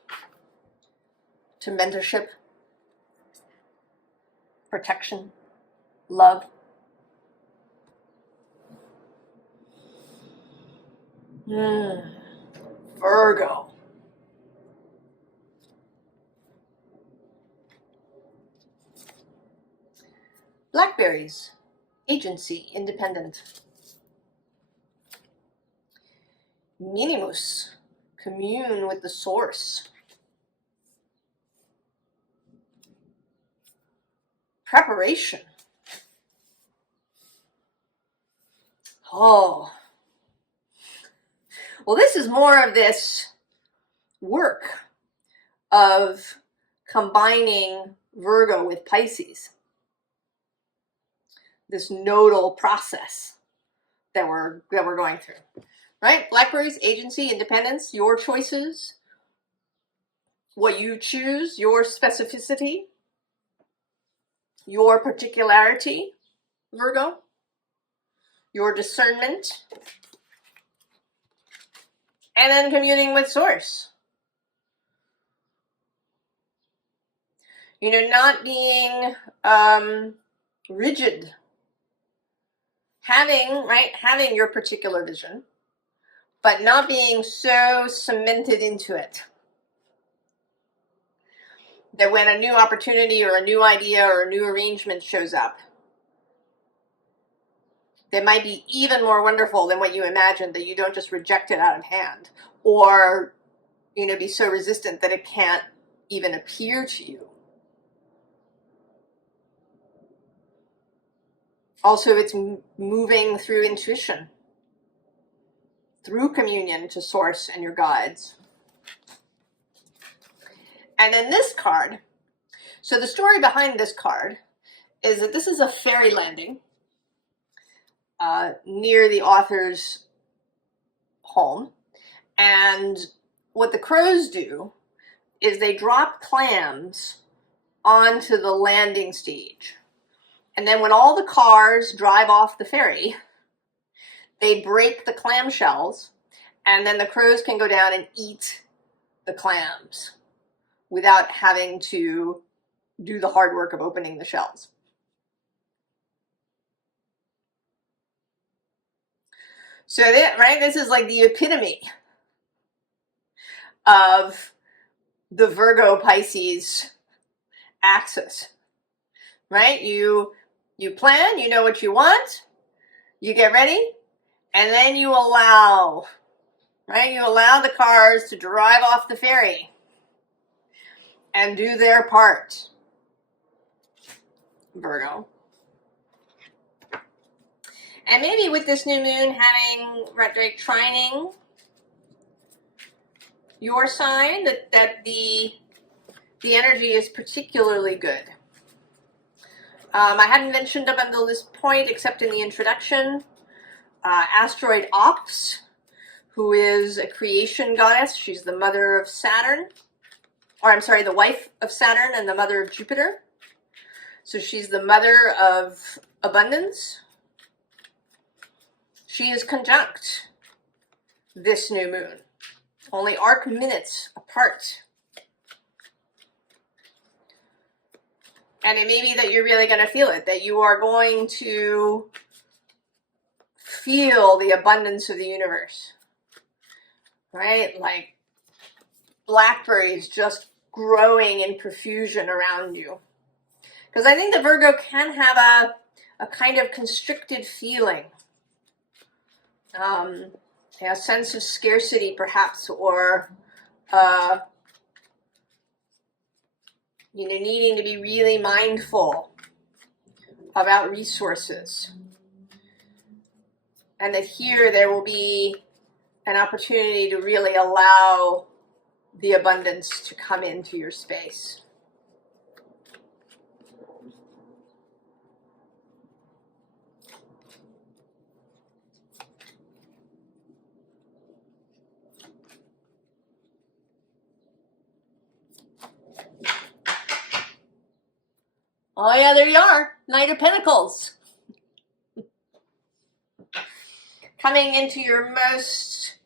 to mentorship, protection, love. Virgo. Blackberries, agency, independent. Minimus, commune with the source. Preparation. Oh. Well, this is more of this work of combining Virgo with Pisces. This nodal process that we're going through. Right? Blackberries, agency, independence, your choices, what you choose, your specificity, your particularity, Virgo, your discernment, and then communing with source. You know, not being rigid. Having your particular vision, but not being so cemented into it that when a new opportunity or a new idea or a new arrangement shows up, that might be even more wonderful than what you imagined, that you don't just reject it out of hand, or, you know, be so resistant that it can't even appear to you. Also, it's moving through intuition, through communion to source and your guides. And then this card, so the story behind this card is that this is a fairy landing near the author's home. And what the crows do is they drop clams onto the landing stage. And then when all the cars drive off the ferry, they break the clamshells, and then the crows can go down and eat the clams without having to do the hard work of opening the shells. So that, right, this is like the epitome of the Virgo Pisces axis, right? You plan, you know what you want, you get ready, and then you allow, right? You allow the cars to drive off the ferry and do their part, Virgo. And maybe with this new moon having retrograde trining your sign, that the energy is particularly good. I hadn't mentioned up until this point, except in the introduction, asteroid Ops, who is a creation goddess. She's the mother of Saturn, or I'm sorry, the wife of Saturn and the mother of Jupiter. So she's the mother of abundance. She is conjunct this new moon, only arc minutes apart. And it may be that you're really going to feel it, that you are going to feel the abundance of the universe, right? Like blackberries just growing in profusion around you. Because I think the Virgo can have a kind of constricted feeling, a sense of scarcity perhaps, or needing to be really mindful about resources. And that here there will be an opportunity to really allow the abundance to come into your space. Oh yeah, there you are, Knight of Pentacles. Coming into your most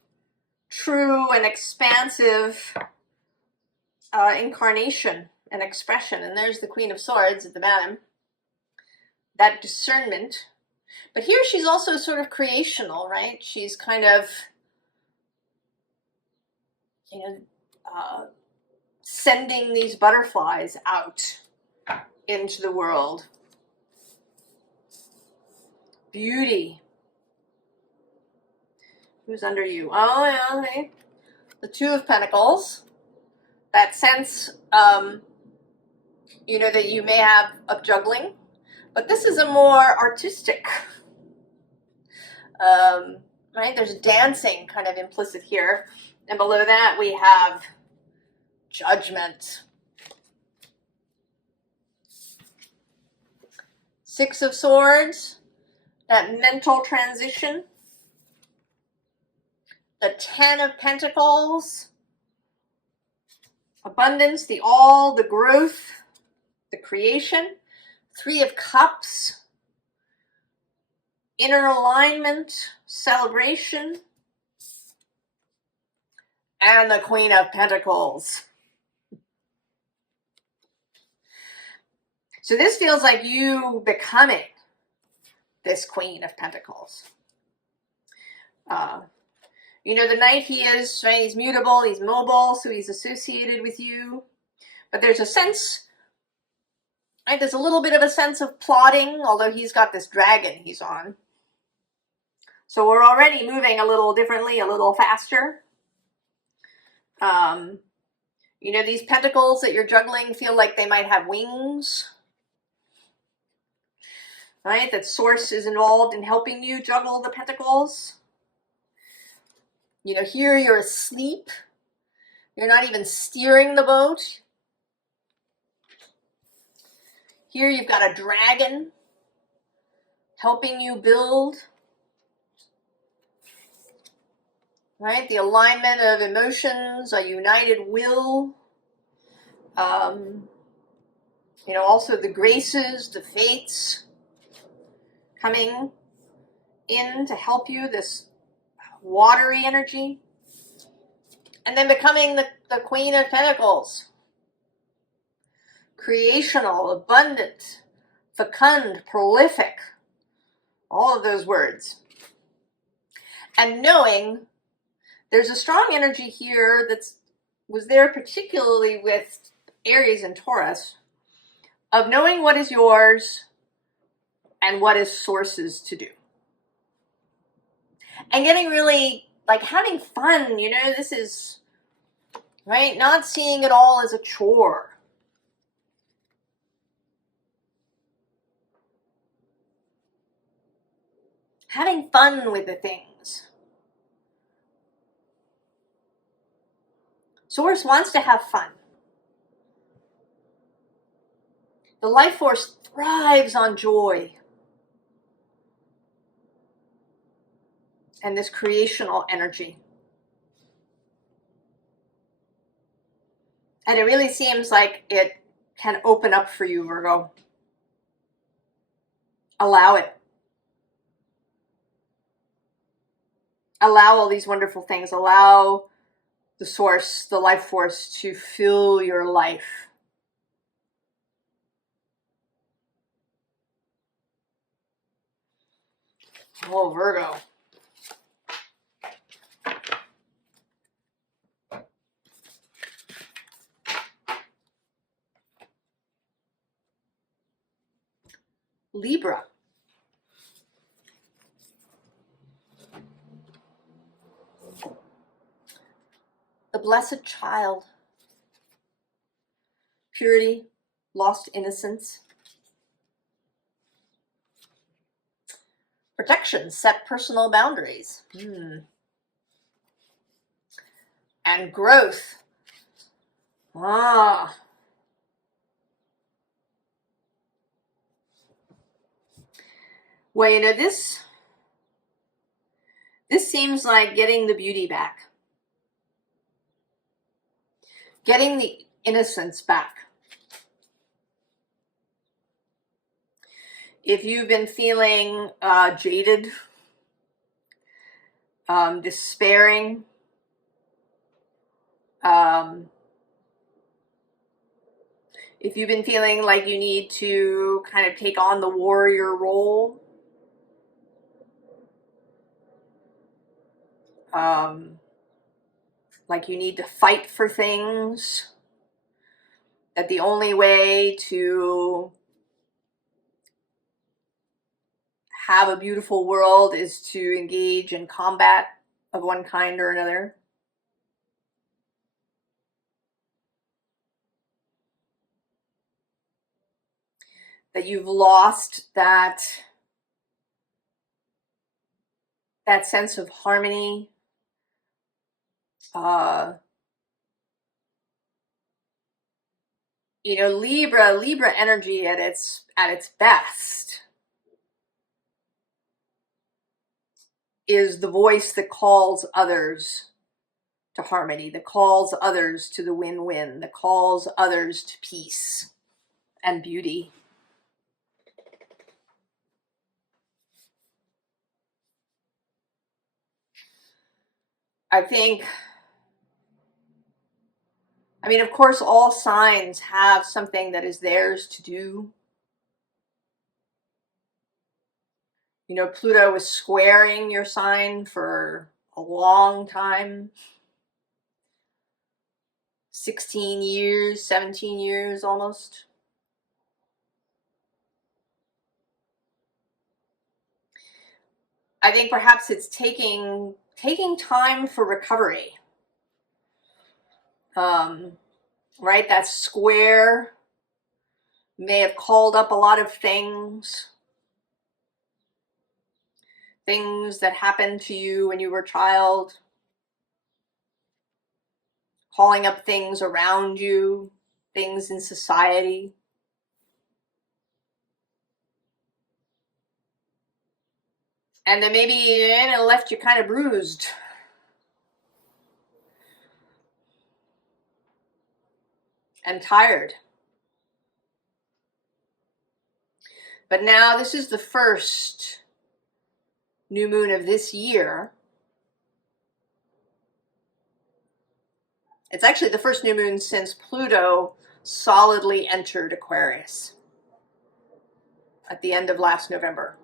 true and expansive incarnation and expression. And there's the Queen of Swords at the bottom. That discernment. But here she's also sort of creational, right? She's kind of, sending these butterflies out into the world. Beauty. Who's under you? Oh, yeah, okay. The Two of Pentacles. That sense, that you may have of juggling. But this is a more artistic, right? There's dancing kind of implicit here. And below that we have Judgment. Six of Swords, that mental transition. The Ten of Pentacles, abundance, the all, the growth, the creation. Three of Cups, inner alignment, celebration. And the Queen of Pentacles. So this feels like you becoming this Queen of Pentacles. The Knight, he is, right, he's mutable, he's mobile, so he's associated with you. But there's a sense, right, there's a little bit of a sense of plotting, although he's got this dragon he's on. So we're already moving a little differently, a little faster. These pentacles that you're juggling feel like they might have wings. Right? That Source is involved in helping you juggle the pentacles. Here you're asleep. You're not even steering the boat. Here you've got a dragon helping you build. Right? The alignment of emotions, a united will. Also the graces, the fates coming in to help you, this watery energy. And then becoming the Queen of Pentacles. Creational, abundant, fecund, prolific. All of those words. And knowing there's a strong energy here that was there particularly with Aries and Taurus, of knowing what is yours and what is Source's to do. And getting really, having fun, this is, right, not seeing it all as a chore. Having fun with the things. Source wants to have fun. The life force thrives on joy. And this creational energy. And it really seems like it can open up for you, Virgo. Allow it. Allow all these wonderful things. Allow the Source, the life force, to fill your life. Oh, Virgo. Libra. The blessed child. Purity, lost innocence. Protection, set personal boundaries. And growth. Ah. Well, you know, this seems like getting the beauty back. Getting the innocence back. If you've been feeling jaded, despairing, if you've been feeling like you need to kind of take on the warrior role, like you need to fight for things, that the only way to have a beautiful world is to engage in combat of one kind or another. That you've lost that sense of harmony. You know, Libra energy at its best is the voice that calls others to harmony, that calls others to the win-win, that calls others to peace and beauty. I mean, of course, all signs have something that is theirs to do. You know, Pluto was squaring your sign for a long time. 16 years, 17 years almost. I think perhaps it's taking time for recovery. Right? That square may have called up a lot of things that happened to you when you were a child, calling up things around you, things in society. And then maybe it left you kind of bruised. And tired. But now this is the first new moon of this year. It's actually the first new moon since Pluto solidly entered Aquarius at the end of last November.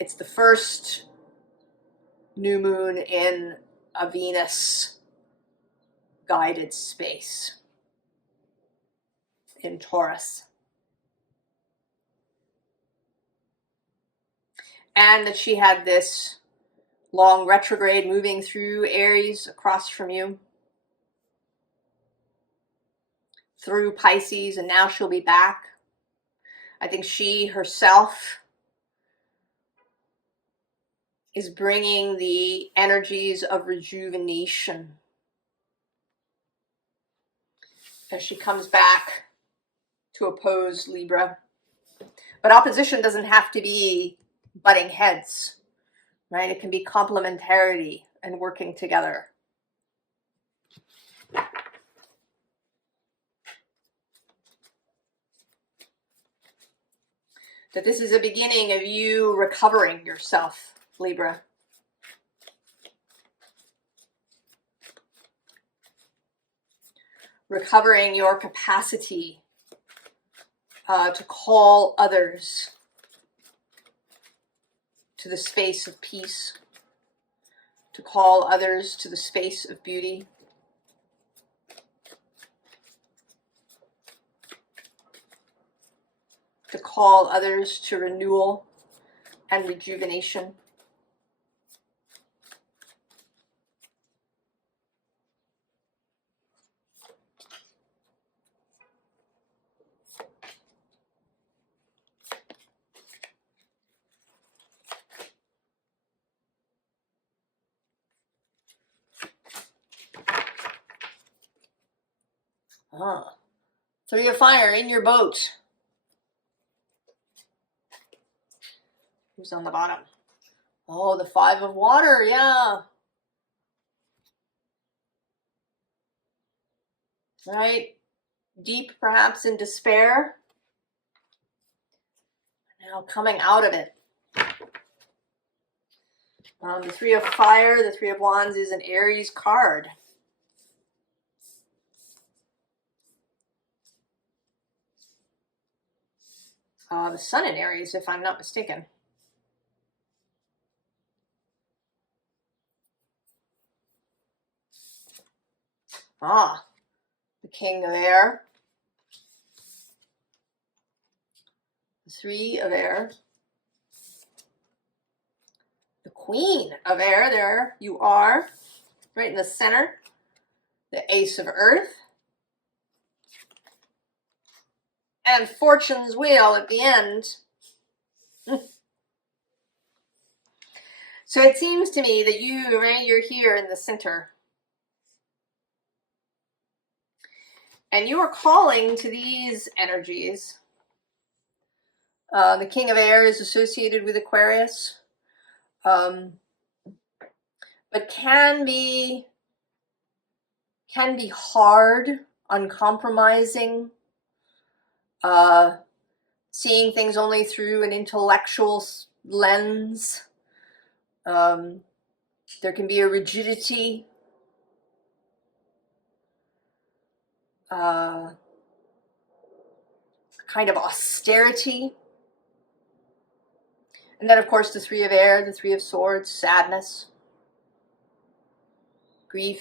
It's the first new moon in a Venus guided space in Taurus. And that she had this long retrograde moving through Aries across from you, through Pisces, and now she'll be back. I think she herself is bringing the energies of rejuvenation as she comes back to oppose Libra. But opposition doesn't have to be butting heads, right? It can be complementarity and working together. That this is a beginning of you recovering yourself, Libra. Recovering your capacity to call others to the space of peace, to call others to the space of beauty. To call others to renewal and rejuvenation. Three of fire in your boat. Who's on the bottom? Oh, the five of water, yeah. Right? Deep, perhaps, in despair. Now coming out of it. The three of fire, the three of wands is an Aries card. The sun in Aries, if I'm not mistaken. The king of air. The three of air. The queen of air, there you are, right in the center. The ace of earth. And fortune's wheel at the end. So it seems to me that you, right, you're here in the center. And you are calling to these energies. The king of air is associated with Aquarius. But can be hard, uncompromising, seeing things only through an intellectual lens. There can be a rigidity, kind of austerity. And then, of course, the three of air, the three of swords, sadness, grief,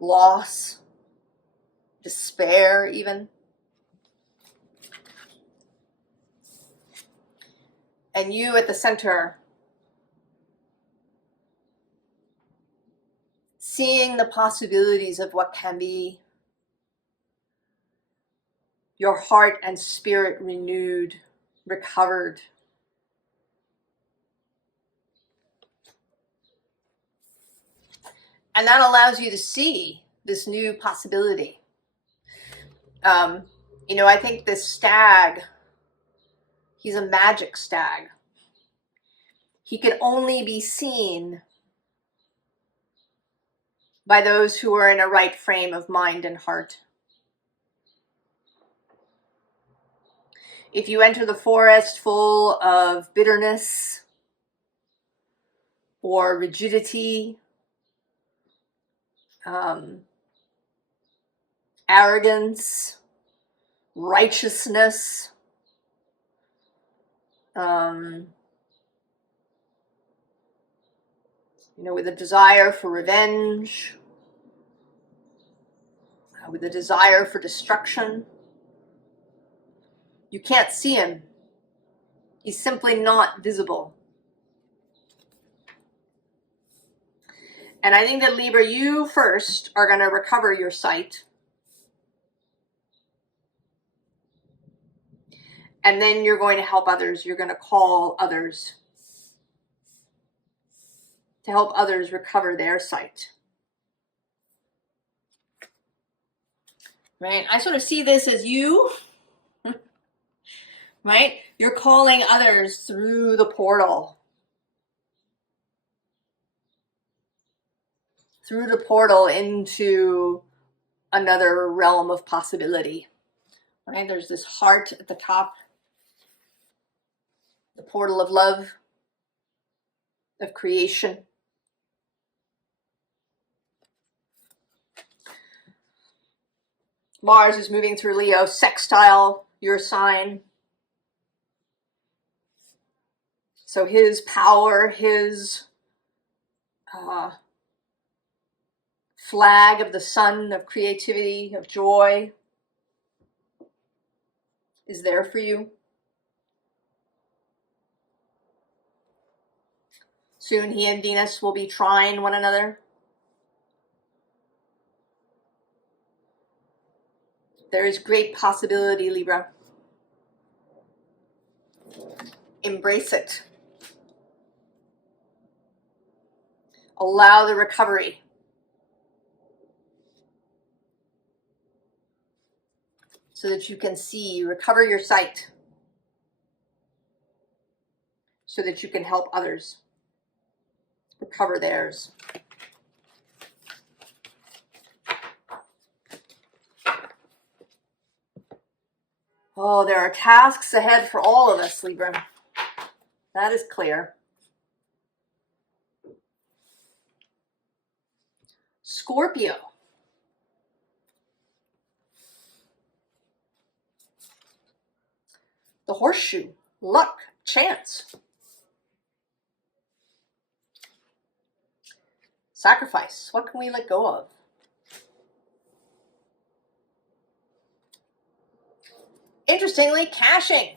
loss, despair even. And you at the center, seeing the possibilities of what can be, your heart and spirit renewed, recovered. And that allows you to see this new possibility. You know, I think this stag, he's a magic stag. He can only be seen by those who are in a right frame of mind and heart. If you enter the forest full of bitterness or rigidity, arrogance, righteousness, you know, with a desire for revenge, with a desire for destruction, you can't see him. He's simply not visible. And I think that, Libra, you first are going to recover your sight. And then you're going to help others. You're going to call others to help others recover their sight. Right? I sort of see this as you, right? You're calling others through the portal. Through the portal into another realm of possibility. Right? There's this heart at the top. The portal of love, of creation. Mars is moving through Leo, sextile your sign. So his power, his flag of the sun, of creativity, of joy, is there for you. Soon he and Venus will be trine one another. There is great possibility, Libra. Embrace it. Allow the recovery. so that you can see, recover your sight, so that you can help others recover theirs. Oh, there are tasks ahead for all of us, Libra. That is clear. Scorpio. The horseshoe. Luck. Chance. Sacrifice. What can we let go of? Interestingly, caching.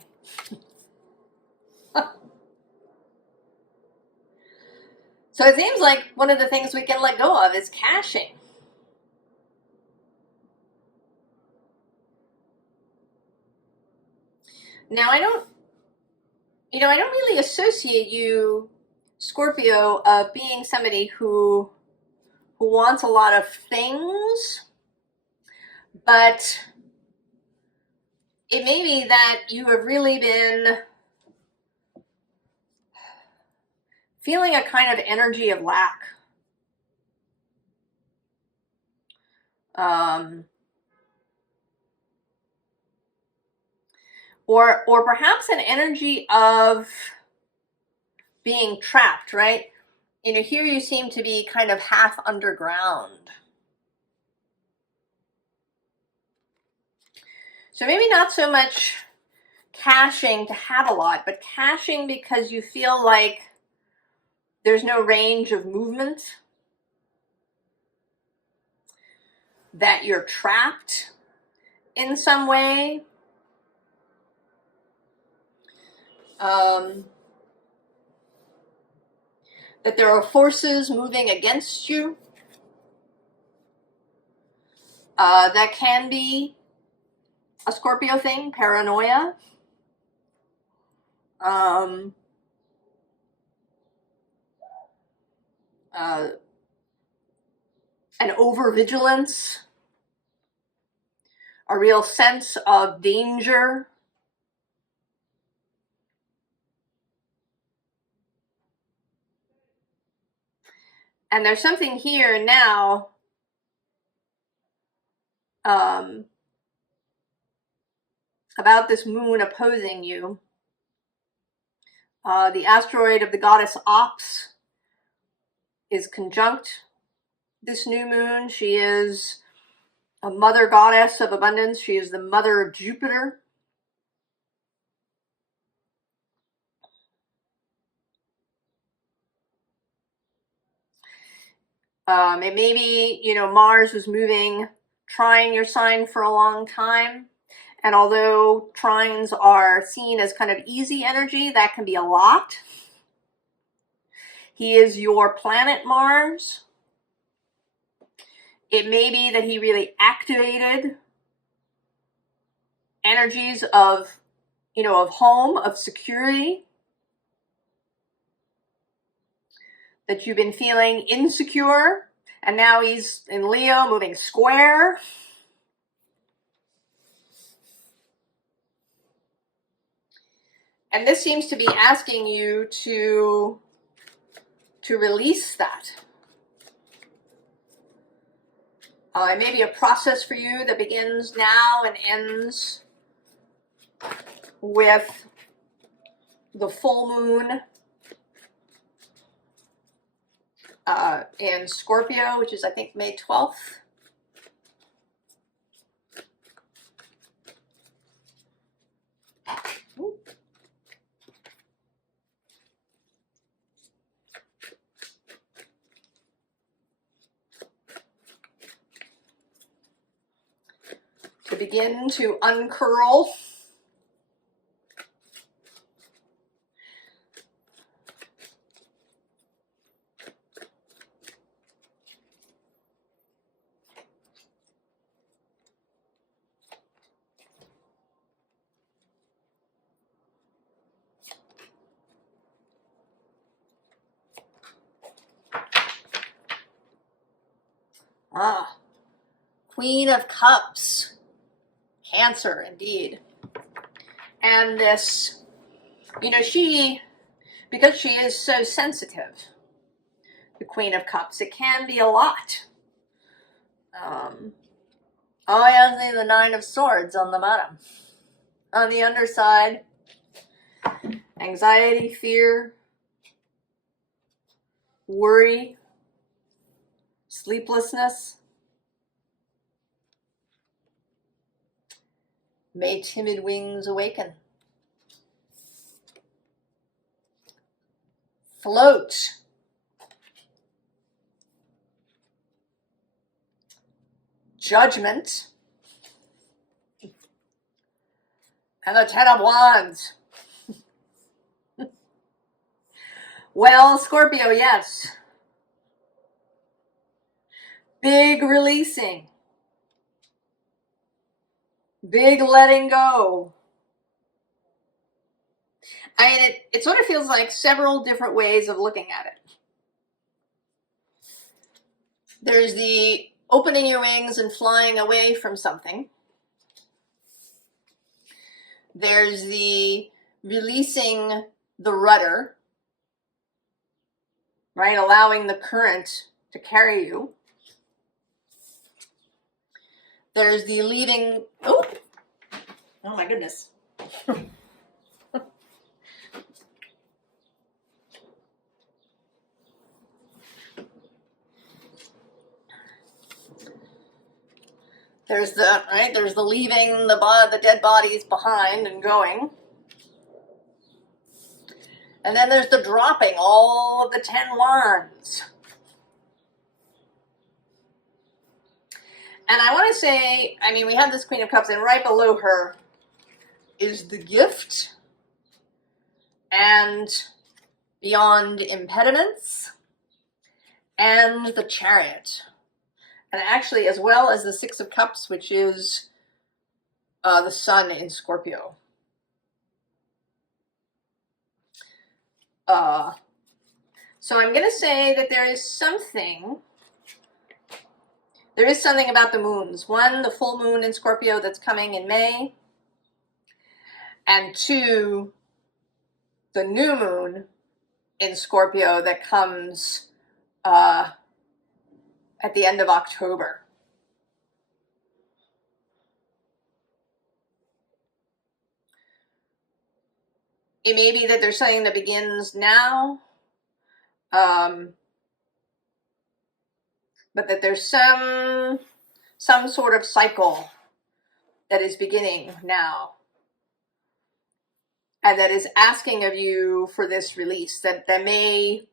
So it seems like one of the things we can let go of is caching. Now, I don't really associate you, Scorpio, of being somebody who wants a lot of things, but it may be that you have really been feeling a kind of energy of lack. Or perhaps an energy of being trapped, right? You know, here you seem to be kind of half underground. So maybe not so much caching to have a lot, but caching because you feel like there's no range of movement, that you're trapped in some way. That there are forces moving against you. That can be a Scorpio thing, paranoia. An overvigilance, a real sense of danger. And there's something here now about this moon opposing you. The asteroid of the goddess Ops is conjunct this new moon. She is a mother goddess of abundance. She is the mother of Jupiter. It may be, you know, Mars was moving, trying your sign for a long time. And although trines are seen as kind of easy energy, that can be a lot. He is your planet Mars. It may be that he really activated energies of, you know, of home, of security. That you've been feeling insecure, and now he's in Leo, moving square. And this seems to be asking you to release that. It may be a process for you that begins now and ends with the full moon in Scorpio, which is, I think, May 12th. Ooh. To begin to uncurl. Queen of Cups, Cancer, indeed. And this, you know, because she is so sensitive, the Queen of Cups, it can be a lot. Oh, yeah, see the Nine of Swords on the bottom. On the underside, anxiety, fear, worry, sleeplessness. May timid wings awaken. Float. Judgment. And the Ten of Wands. Well, Scorpio, yes. Big releasing. Big letting go. I mean, it sort of feels like several different ways of looking at it. There's the opening your wings and flying away from something. There's the releasing the rudder, right? Allowing the current to carry you. There's the leaving, oh my goodness. There's the leaving the dead bodies behind and going. And then there's the dropping all of the 10 wands. And I want to say, I mean, we have this Queen of Cups, and right below her is the gift and beyond impediments and the Chariot. And actually, as well as the Six of Cups, which is the Sun in Scorpio. So I'm going to say that there is something about the moons. One, the full moon in Scorpio that's coming in May. And two, the new moon in Scorpio that comes at the end of October. It may be that there's something that begins now, but that there's some sort of cycle that is beginning now, and that is asking of you for this release. That may,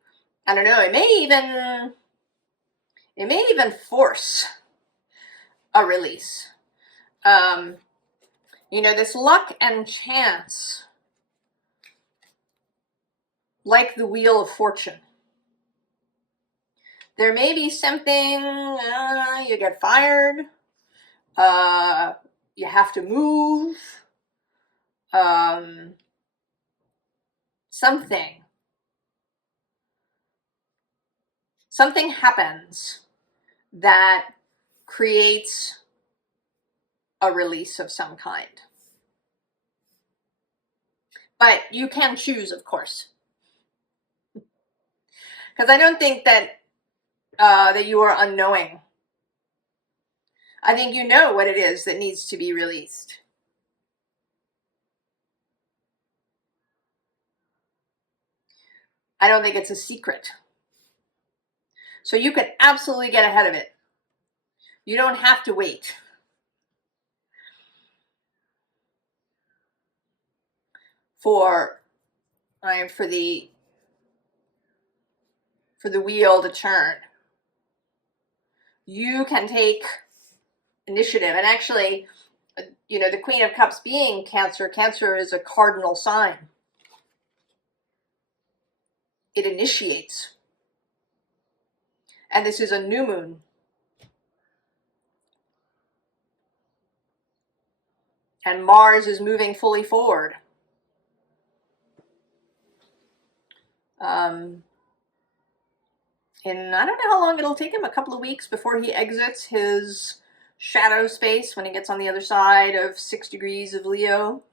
I don't know, it may even force a release. You know, this luck and chance, like the Wheel of Fortune. There may be something, you get fired, you have to move, something happens that creates a release of some kind. But you can choose, of course. Because I don't think that that you are unknowing. I think you know what it is that needs to be released. I don't think it's a secret. So you can absolutely get ahead of it. You don't have to wait. For the wheel to turn. You can take initiative. And actually, you know, the Queen of Cups being Cancer, Cancer is a cardinal sign. It initiates. And this is a new moon. And Mars is moving fully forward. And I don't know how long it'll take him, a couple of weeks before he exits his shadow space when it gets on the other side of 6 degrees of Leo.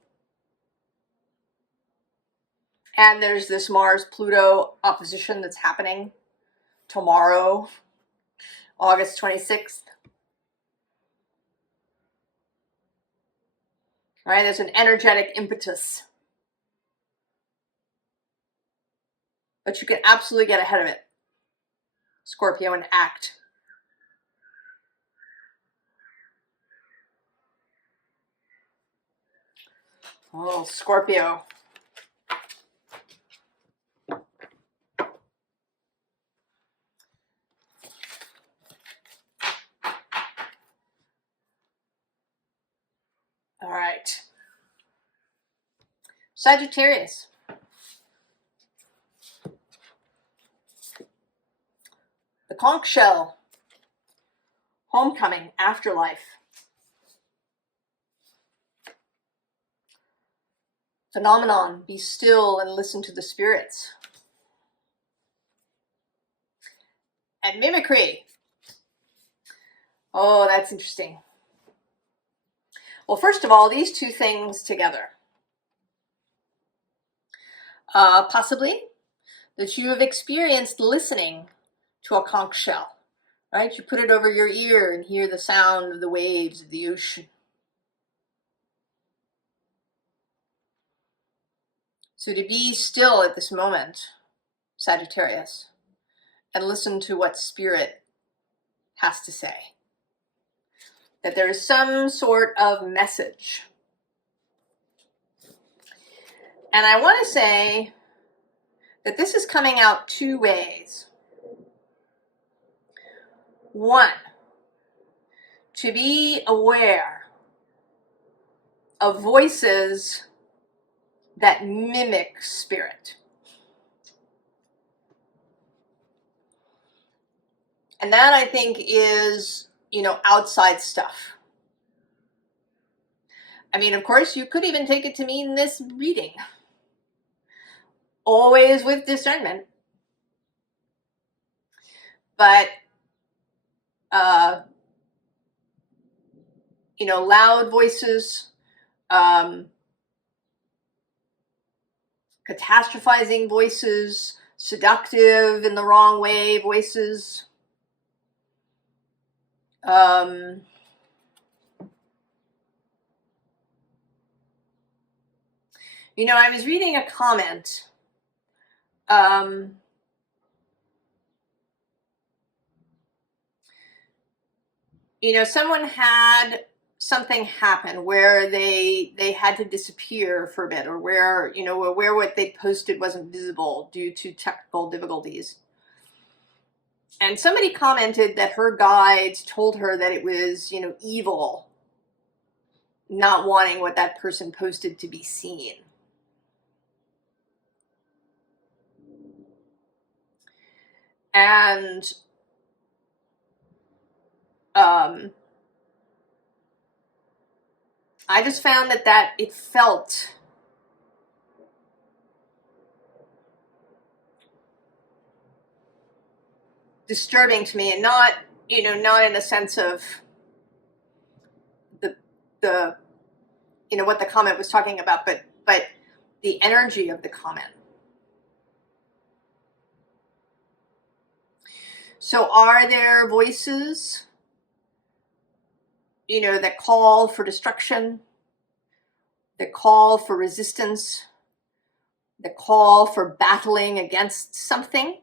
And there's this Mars-Pluto opposition that's happening tomorrow, August 26th. All right, there's an energetic impetus. But you can absolutely get ahead of it, Scorpio, and act. Oh, Scorpio. All right. Sagittarius. The conch shell. Homecoming, afterlife. Phenomenon, be still and listen to the spirits. And mimicry. Oh, that's interesting. Well, first of all, these two things together. Possibly that you have experienced listening to a conch shell, right? You put it over your ear and hear the sound of the waves of the ocean. So to be still at this moment, Sagittarius, and listen to what spirit has to say. That there is some sort of message. And I want to say that this is coming out two ways. One, to be aware of voices that mimic spirit. And that, I think, is, outside stuff. I mean, of course, you could even take it to mean this reading. Always with discernment. But, loud voices, catastrophizing voices, seductive in the wrong way voices. I was reading a comment. Someone had something happen where they had to disappear for a bit, or where what they posted wasn't visible due to technical difficulties. And somebody commented that her guides told her that it was, evil not wanting what that person posted to be seen. And I just found that it felt disturbing to me, and not in a sense of the what the comment was talking about, but the energy of the comment. So are there voices that call for destruction, that call for resistance, that call for battling against something?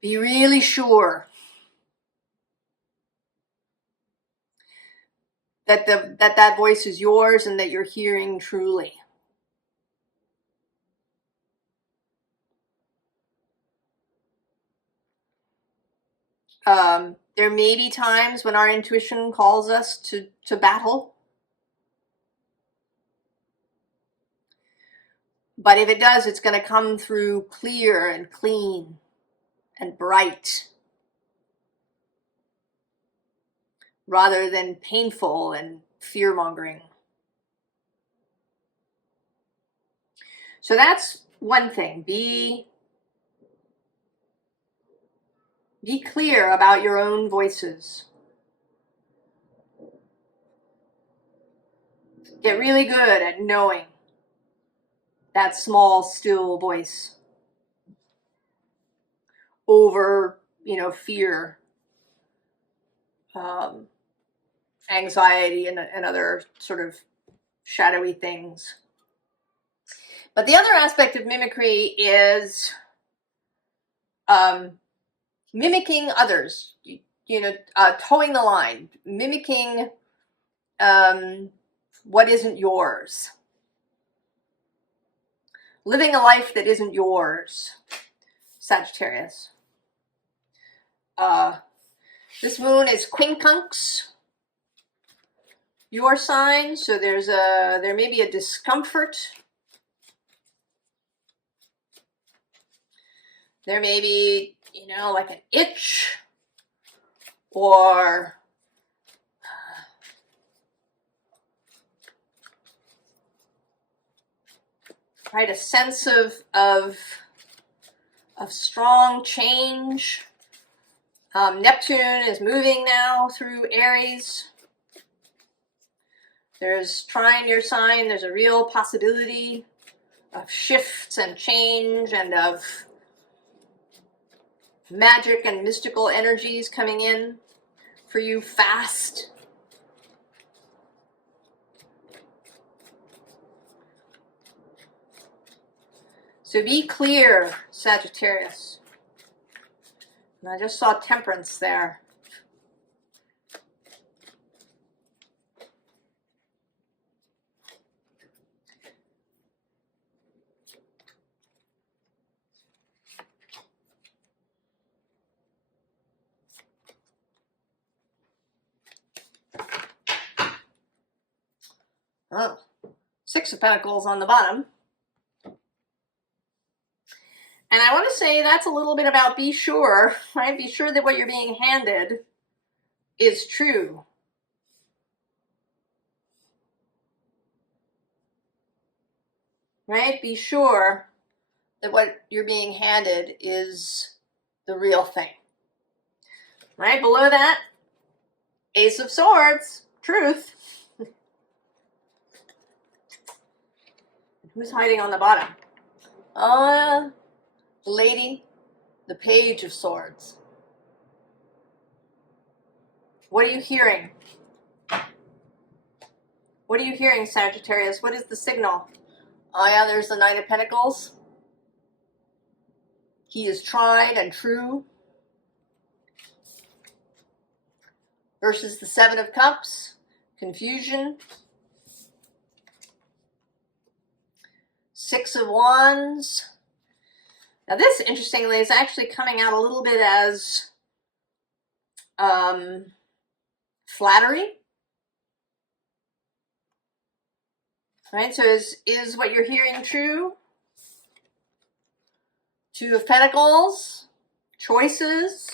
Be really sure that that voice is yours and that you're hearing truly. There may be times when our intuition calls us to battle. But if it does, it's going to come through clear and clean and bright, rather than painful and fear-mongering. So that's one thing. Be clear about your own voices. Get really good at knowing that small, still voice over, fear, anxiety, and other sort of shadowy things. But the other aspect of mimicry is mimicking others, towing the line, mimicking what isn't yours, living a life that isn't yours, Sagittarius. This moon is quincunx your sign, so there may be a discomfort. There may be, like an itch, or right, a sense of strong change. Neptune is moving now through Aries. There's trine your sign. There's a real possibility of shifts and change and of magic and mystical energies coming in for you fast. So be clear, Sagittarius. And I just saw temperance there. Oh, Six of Pentacles on the bottom. And I want to say that's a little bit about be sure, right? Be sure that what you're being handed is true. Right? Be sure that what you're being handed is the real thing. Right below that, Ace of Swords, truth. Who's hiding on the bottom? The lady, the Page of Swords. What are you hearing? What are you hearing, Sagittarius? What is the signal? Oh yeah, there's the Knight of Pentacles. He is tried and true. Versus the Seven of Cups, confusion. Six of Wands. Now this, interestingly, is actually coming out a little bit as flattery. Right, so is what you're hearing true? Two of Pentacles, choices,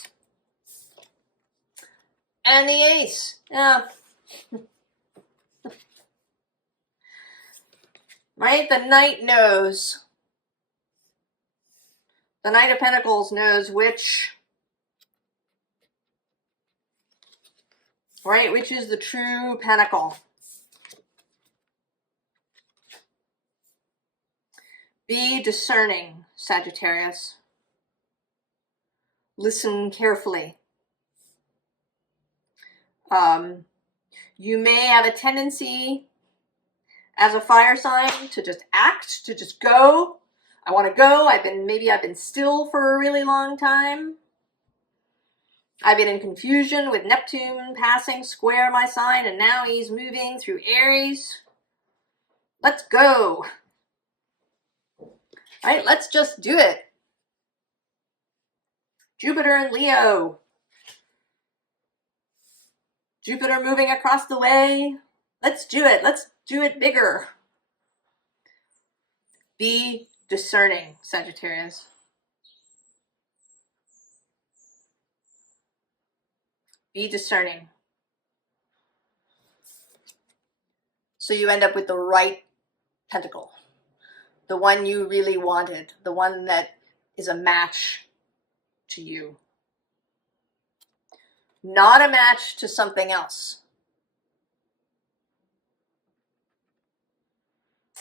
and the Ace. Yeah. Right, the Knight knows. The Knight of Pentacles knows which is the true pentacle. Be discerning, Sagittarius. Listen carefully. You may have a tendency as a fire sign to just act, to just go. I want to go. Maybe I've been still for a really long time. I've been in confusion with Neptune passing square my sign, and now he's moving through Aries. Let's go. Right, let's just do it. Jupiter and Leo. Jupiter moving across the way. Let's do it. Let's do it bigger. Be discerning, Sagittarius. Be discerning. So you end up with the right pentacle. The one you really wanted. The one that is a match to you. Not a match to something else.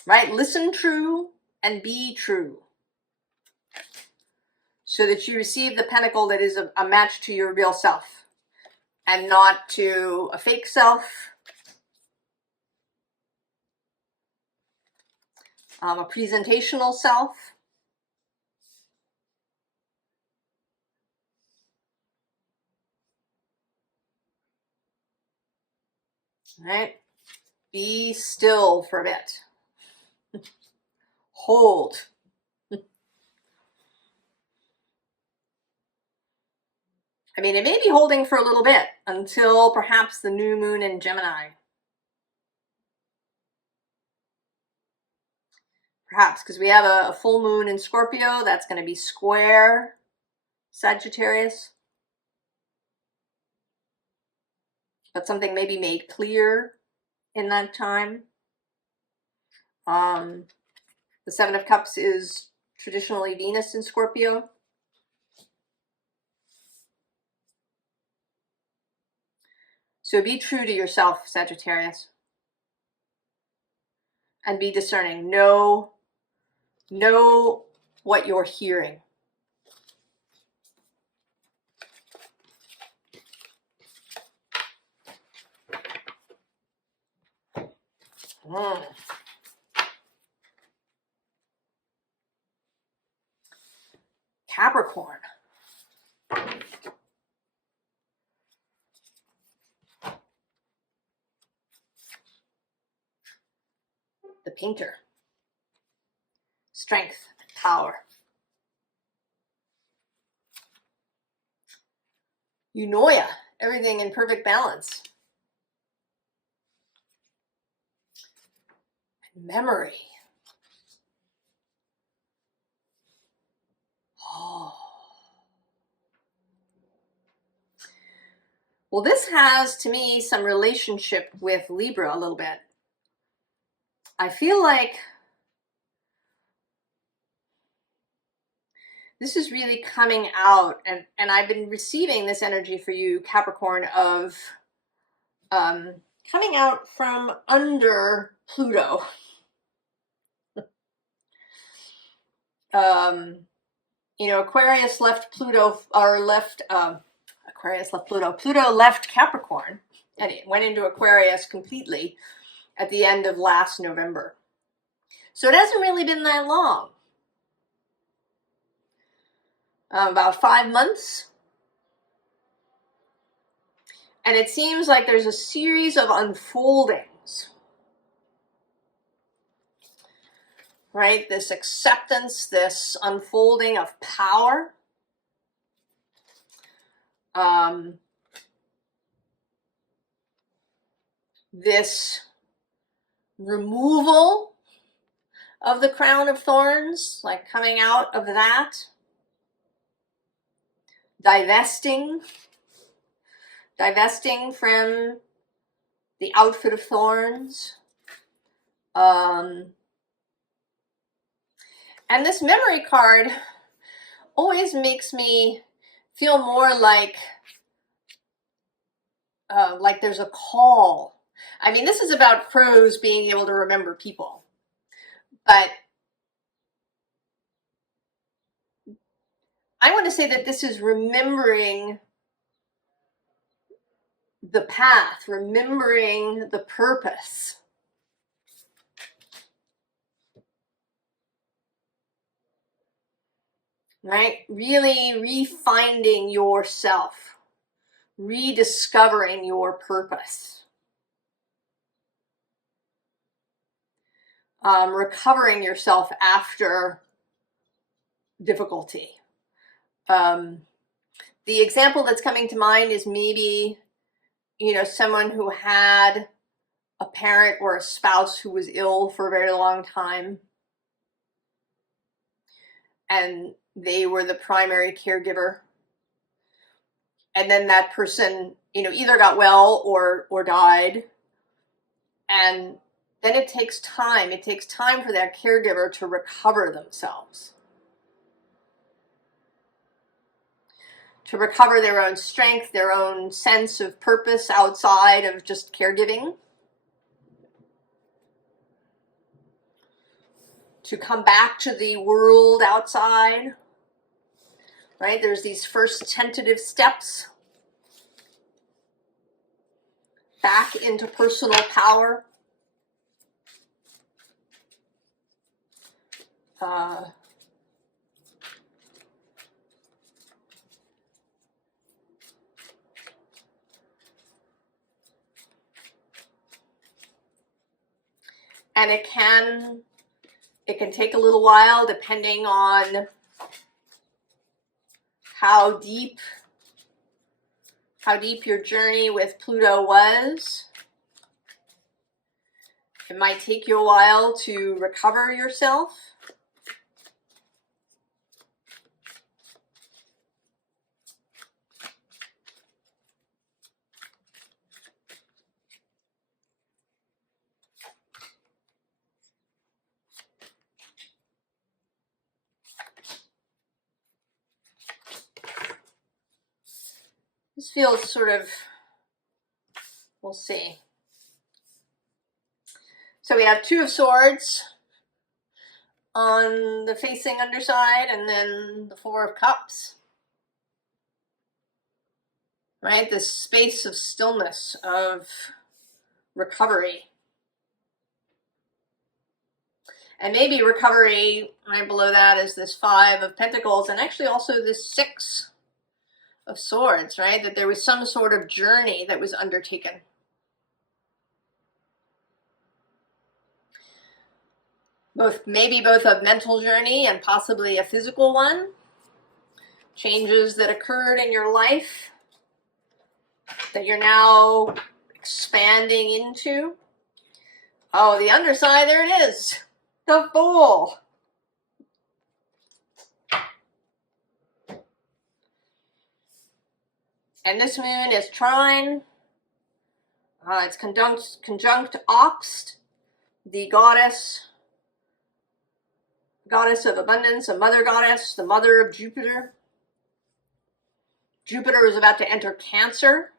right? Listen true and be true, so that you receive the pentacle that is a match to your real self and not to a fake self, a presentational self. Right? Be still for a bit. Hold. I mean, it may be holding for a little bit until perhaps the new moon in Gemini. Perhaps, because we have a full moon in Scorpio that's going to be square Sagittarius. But something may be made clear in that time. The Seven of Cups is traditionally Venus in Scorpio. So be true to yourself, Sagittarius. And be discerning. Know what you're hearing. Capricorn. The painter. Strength, power. Eunoia, everything in perfect balance. And memory. Oh. Well, this has, to me, some relationship with Libra a little bit. I feel like this is really coming out, and I've been receiving this energy for you, Capricorn, of coming out from under Pluto. You know, Aquarius left Pluto, or left, Aquarius left Pluto. Pluto left Capricorn, and it went into Aquarius completely at the end of last November. So it hasn't really been that long. About 5 months. And it seems like there's a series of unfoldings. Right? This acceptance, this unfolding of power. This removal of the crown of thorns, like coming out of that. Divesting from the outfit of thorns. And this memory card always makes me feel more like there's a call. I mean, this is about crows being able to remember people. But I want to say that this is remembering the path, remembering the purpose. Right? Really refinding yourself, rediscovering your purpose. Recovering yourself after difficulty. The example that's coming to mind is maybe, you know, someone who had a parent or a spouse who was ill for a very long time, and they were the primary caregiver. And then that person, you know, either got well or died. And then it takes time. It takes time for that caregiver to recover themselves. To recover their own strength, their own sense of purpose outside of just caregiving. to come back to the world outside, right? There's these first tentative steps back into personal power. And it can take a little while depending on how deep your journey with Pluto was. It might take you a while to recover yourself. This feels sort of, we'll see. So we have Two of Swords on the facing underside, and then the Four of Cups. Right? This space of stillness, of recovery. And maybe recovery, right below that is this Five of Pentacles, and actually also this Six of Swords, right? That there was some sort of journey that was undertaken. Maybe both a mental journey and possibly a physical one. Changes that occurred in your life that you're now expanding into. Oh, the underside, there it is. The Fool. And this moon is trine. It's conjunct Ox, the goddess of abundance, a mother goddess, the mother of Jupiter. Jupiter is about to enter Cancer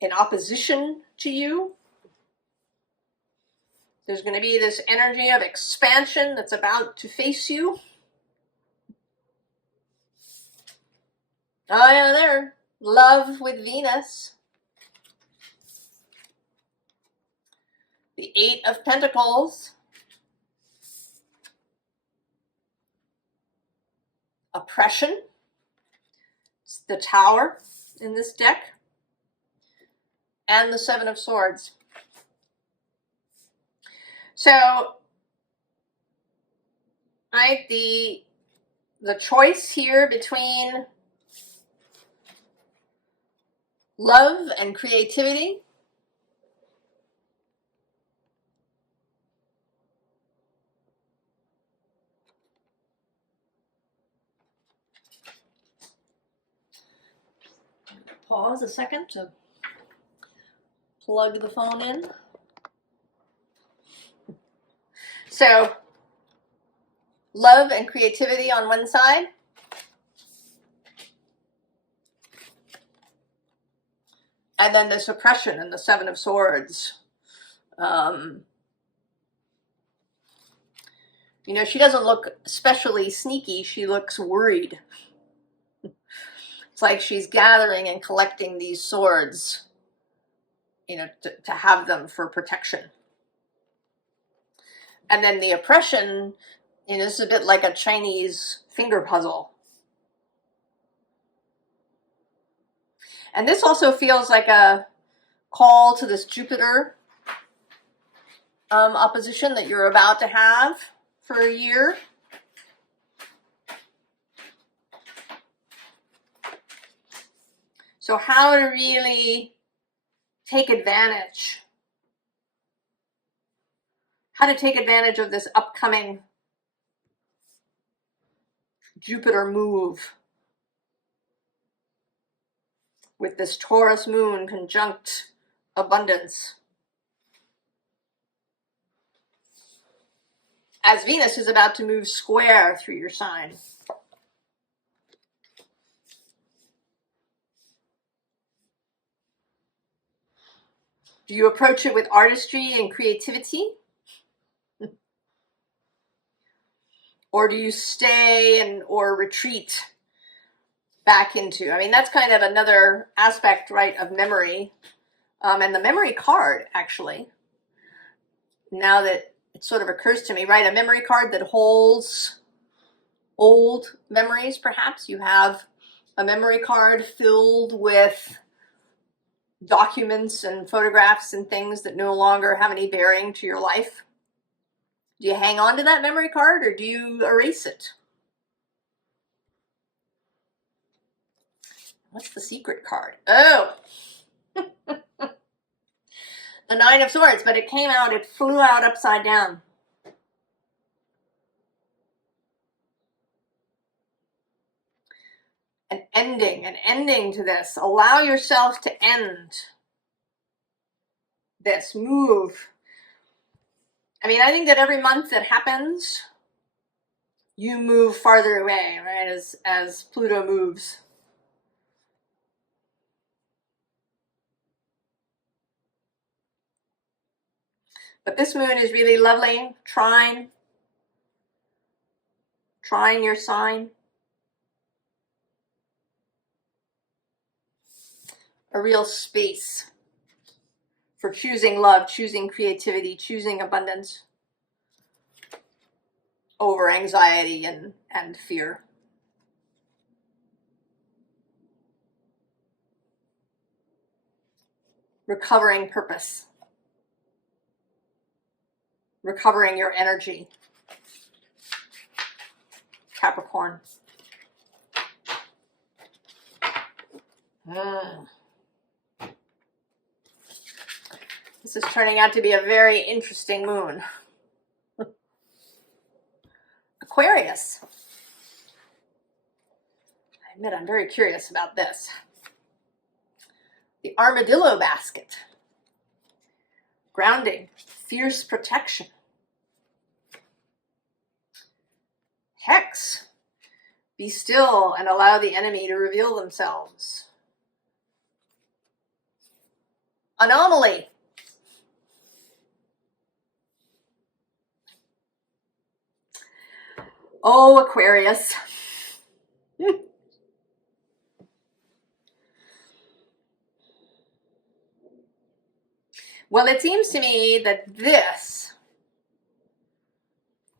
in opposition to you. There's going to be this energy of expansion that's about to face you. Oh yeah, there. Love with Venus. The Eight of Pentacles. Oppression. It's the Tower in this deck. And the Seven of Swords. So, right, the choice here between love and creativity. Pause a second to plug the phone in. So, love and creativity on one side. And then this oppression and the Seven of Swords. You know, she doesn't look especially sneaky. She looks worried. It's like she's gathering and collecting these swords, you know, to have them for protection. And then the oppression, you know, is a bit like a Chinese finger puzzle. And this also feels like a call to this Jupiter opposition that you're about to have for a year. So how to really take advantage. How to take advantage of this upcoming Jupiter move with this Taurus moon conjunct abundance. As Venus is about to move square through your sign. Do you approach it with artistry and creativity? Or do you stay and or retreat back into? I mean, that's kind of another aspect, right, of memory. And the memory card, actually, now that it sort of occurs to me, right, a memory card that holds old memories, perhaps. You have a memory card filled with documents and photographs and things that no longer have any bearing to your life. Do you hang on to that memory card or do you erase it? What's the secret card? Oh, the Nine of Swords, but it came out, it flew out upside down. An ending to this. Allow yourself to end this, move. I mean, I think that every month that happens, you move farther away, right, as Pluto moves. But this moon is really lovely, trying your sign. A real space for choosing love, choosing creativity, choosing abundance over anxiety and fear. Recovering purpose. Recovering your energy. Capricorn. This is turning out to be a very interesting moon. Aquarius. I admit I'm very curious about this. The armadillo basket. Grounding. Fierce protection. Hex. Be still and allow the enemy to reveal themselves. Anomaly. Oh, Aquarius. Well, it seems to me that this,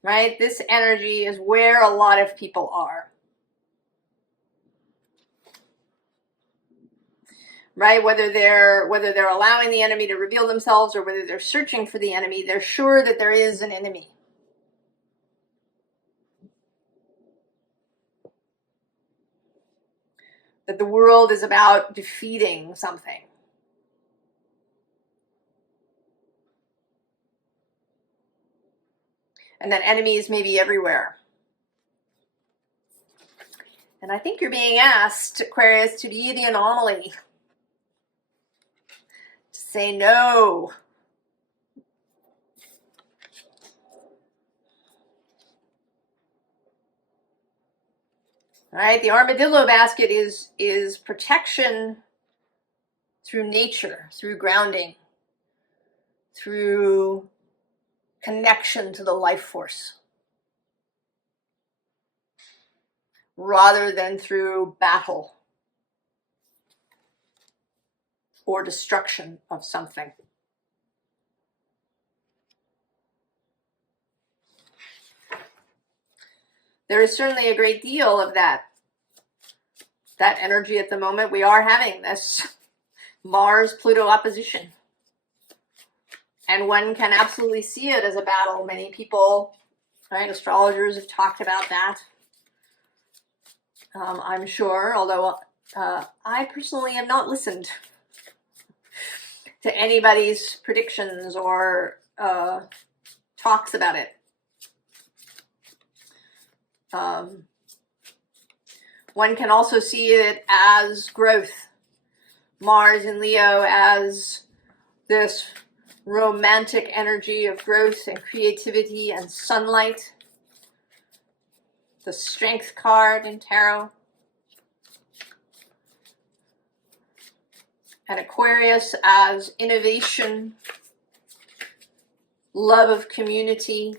right, this energy is where a lot of people are. Right? Whether they're allowing the enemy to reveal themselves or whether they're searching for the enemy, they're sure that there is an enemy. That the world is about defeating something. And that enemies may be everywhere. And I think you're being asked, Aquarius, to be the anomaly. To say no. All right, the armadillo basket is protection through nature, through grounding, through connection to the life force, rather than through battle or destruction of something. There is certainly a great deal of that energy at the moment. We are having this Mars-Pluto opposition. And one can absolutely see it as a battle. Many people, right, astrologers have talked about that. I'm sure, although I personally have not listened to anybody's predictions or talks about it. One can also see it as growth. Mars in Leo as this romantic energy of growth and creativity and sunlight. The Strength card in Tarot. And Aquarius as innovation, love of community,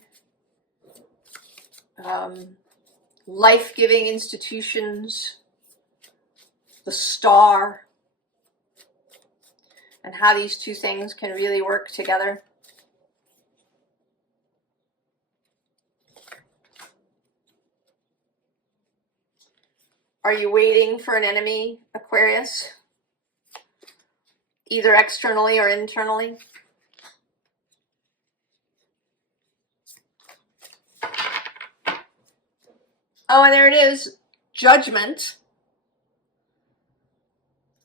life-giving institutions, the star, and how these two things can really work together. Are you waiting for an enemy, Aquarius? Either externally or internally? Oh, and there it is. Judgment.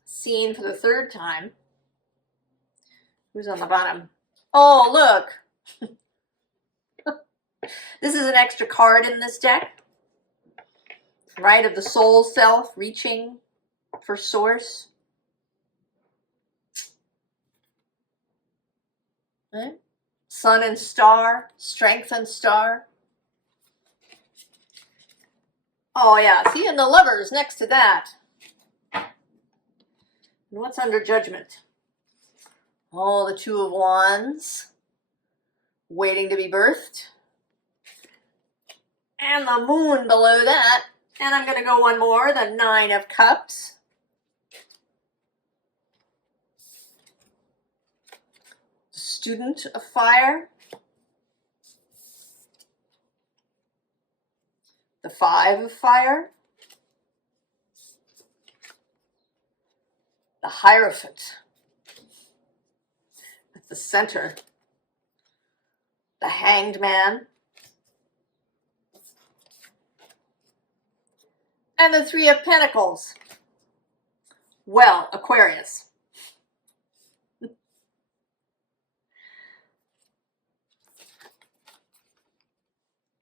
Seen for the third time. Who's on the bottom? Oh, look. This is an extra card in this deck. Right, of the soul self reaching for source. Right? Sun and star, strength and star. Oh yeah, see, and the Lovers next to that. And what's under Judgment? Oh, the Two of Wands, waiting to be birthed. And the Moon below that. And I'm going to go one more, the Nine of Cups. Student of Fire. The Five of Fire. The Hierophant at the center. The Hanged Man. And the Three of Pentacles. Well, Aquarius.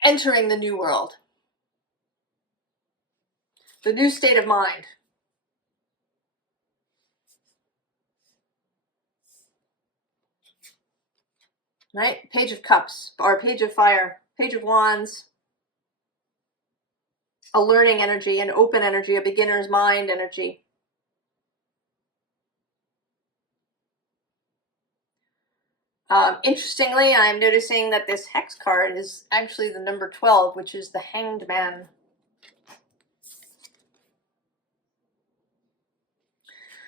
Entering the new world. The new state of mind. Right? Page of Cups, or Page of Fire, Page of Wands. A learning energy, an open energy, a beginner's mind energy. Interestingly, I'm noticing that this hex card is actually the number 12, which is the Hanged Man.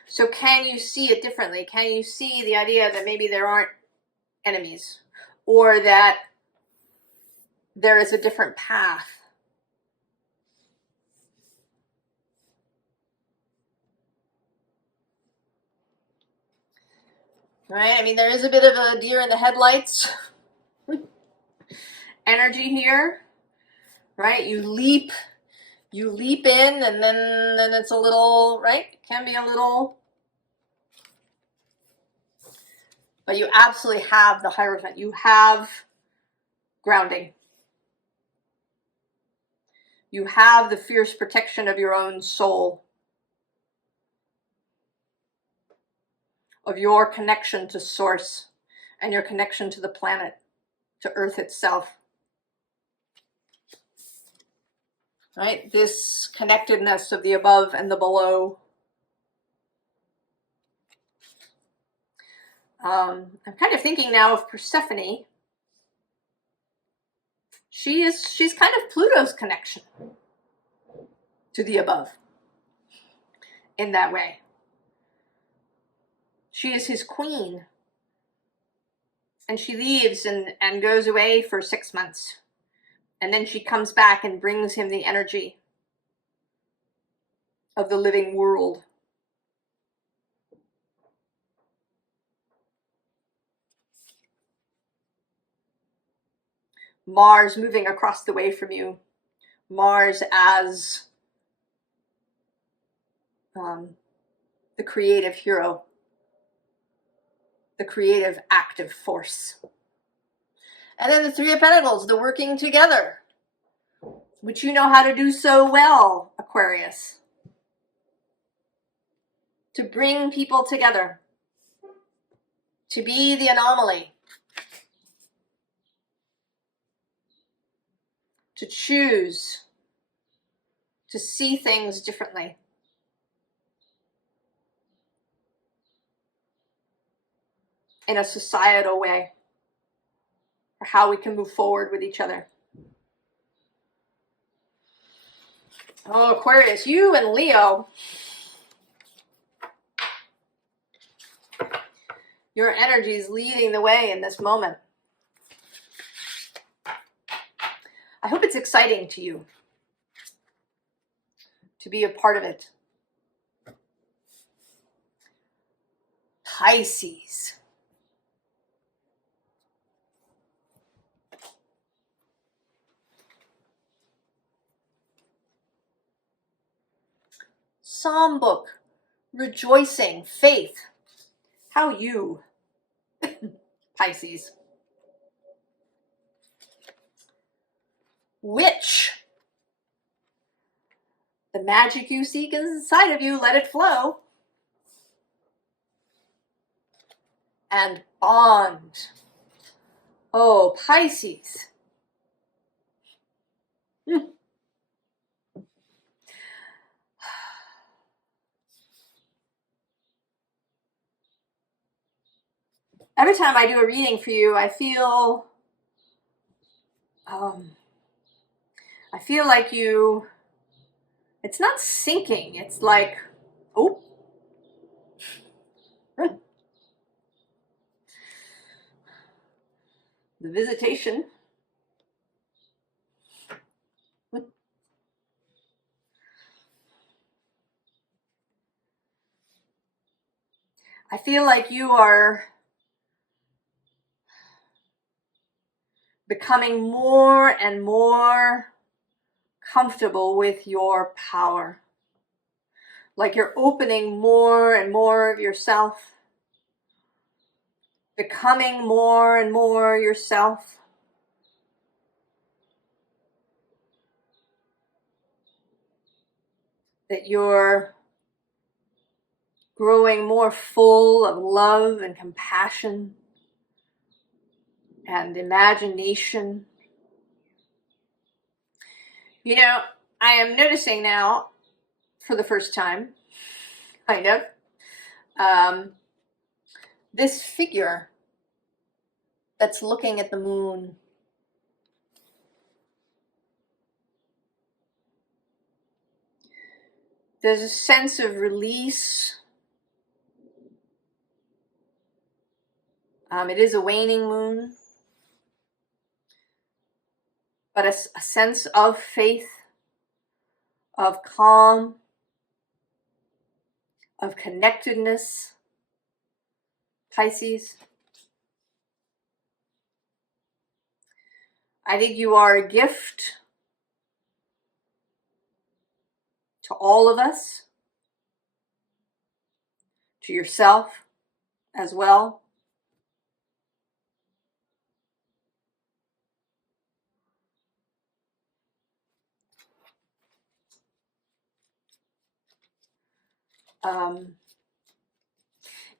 So can you see it differently? Can you see the idea that maybe there aren't enemies, or that there is a different path? Right? I mean, there is a bit of a deer in the headlights energy here, right? You leap in, and then it's a little, right? It can be a little, but you absolutely have the Hierophant. You have grounding. You have the fierce protection of your own soul, of your connection to source and your connection to the planet, to Earth itself. Right? This connectedness of the above and the below. I'm kind of thinking now of Persephone. She's kind of Pluto's connection to the above in that way. She is his queen. And she leaves and goes away for 6 months. And then she comes back and brings him the energy of the living world. Mars moving across the way from you. Mars as the creative hero, the creative active force. And then the Three of Pentacles, the working together, which you know how to do so well, Aquarius. To bring people together, to be the anomaly, to choose, to see things differently. In a societal way, for how we can move forward with each other. Oh, Aquarius, you and Leo. Your energy is leading the way in this moment. I hope it's exciting to you to be a part of it. Pisces. Psalm book, rejoicing, faith. How you, Pisces. Witch. The magic you seek is inside of you, let it flow. And bond. Oh, Pisces. Every time I do a reading for you, I feel like you, it's not sinking, it's like, oh. The visitation. I feel like you are becoming more and more comfortable with your power. Like you're opening more and more of yourself, becoming more and more yourself. That you're growing more full of love and compassion and imagination. You know, I am noticing now, for the first time, kind of, this figure that's looking at the moon. There's a sense of release. It is a waning moon, but a sense of faith, of calm, of connectedness. Pisces. I think you are a gift to all of us, to yourself as well.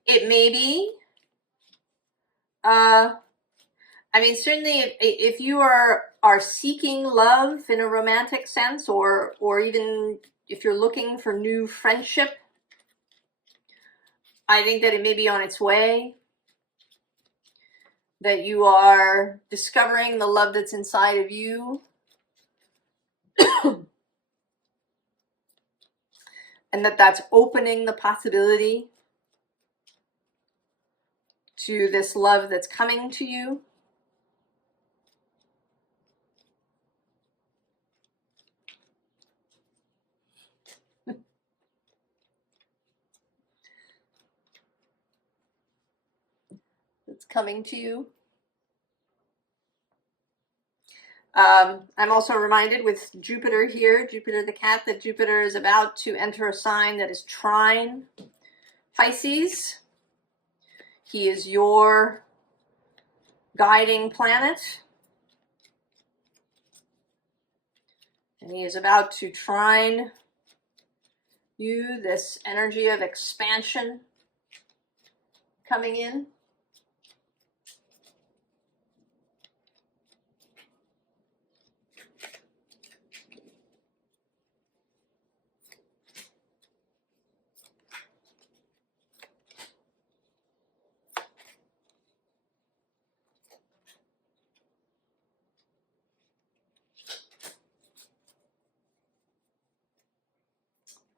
It may be, I mean, certainly if you are seeking love in a romantic sense, or even if you're looking for new friendship, I think that it may be on its way, that you are discovering the love that's inside of you. And that's opening the possibility to this love that's coming to you. It's coming to you. I'm also reminded with Jupiter here, Jupiter the cat, that Jupiter is about to enter a sign that is trine Pisces. He is your guiding planet. And he is about to trine you, this energy of expansion coming in.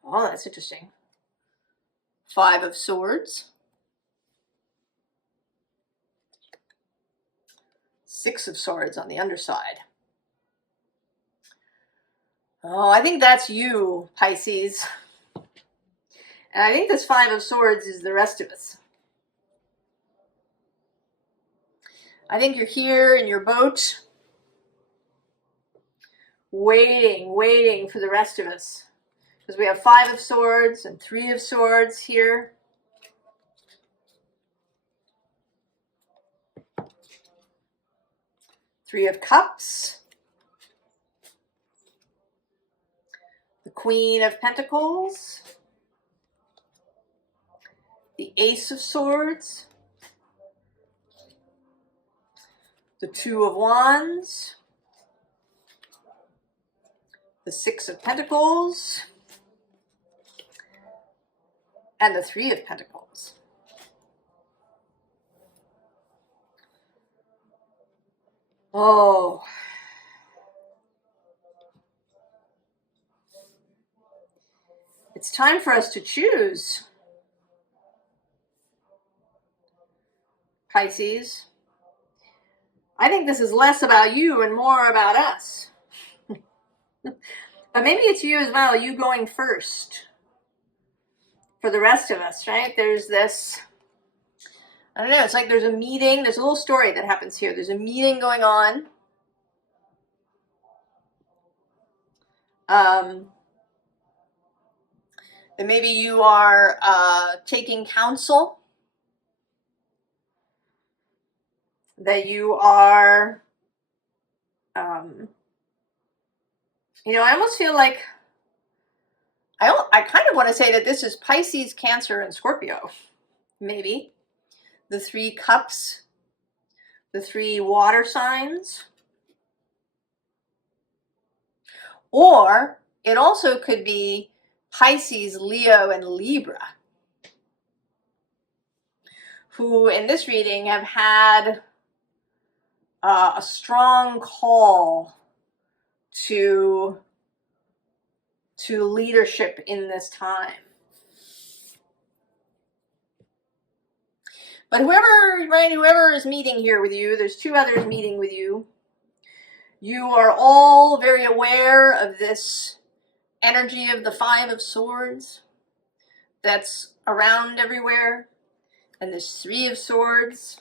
Oh, that's interesting. 5 of Swords. 6 of Swords on the underside. Oh, I think that's you, Pisces. And I think this 5 of Swords is the rest of us. I think you're here in your boat, waiting for the rest of us. Because we have 5 of Swords and 3 of Swords here. Three of Cups. The Queen of Pentacles. The Ace of Swords. The 2 of Wands. The 6 of Pentacles. And the 3 of Pentacles. Oh. It's time for us to choose, Pisces. I think this is less about you and more about us. But maybe it's you as well, you going first for the rest of us, right? There's this, I don't know, it's like there's a meeting. There's a little story that happens here. There's a meeting going on. That maybe you are taking counsel. That you are, you know, I almost feel like, I kind of want to say that this is Pisces, Cancer, and Scorpio. Maybe. The 3 cups. The 3 water signs. Or it also could be Pisces, Leo, and Libra, who in this reading have had a strong call to leadership in this time. But whoever is meeting here with you, there's 2 others meeting with you. You are all very aware of this energy of the 5 of Swords that's around everywhere. And this 3 of Swords.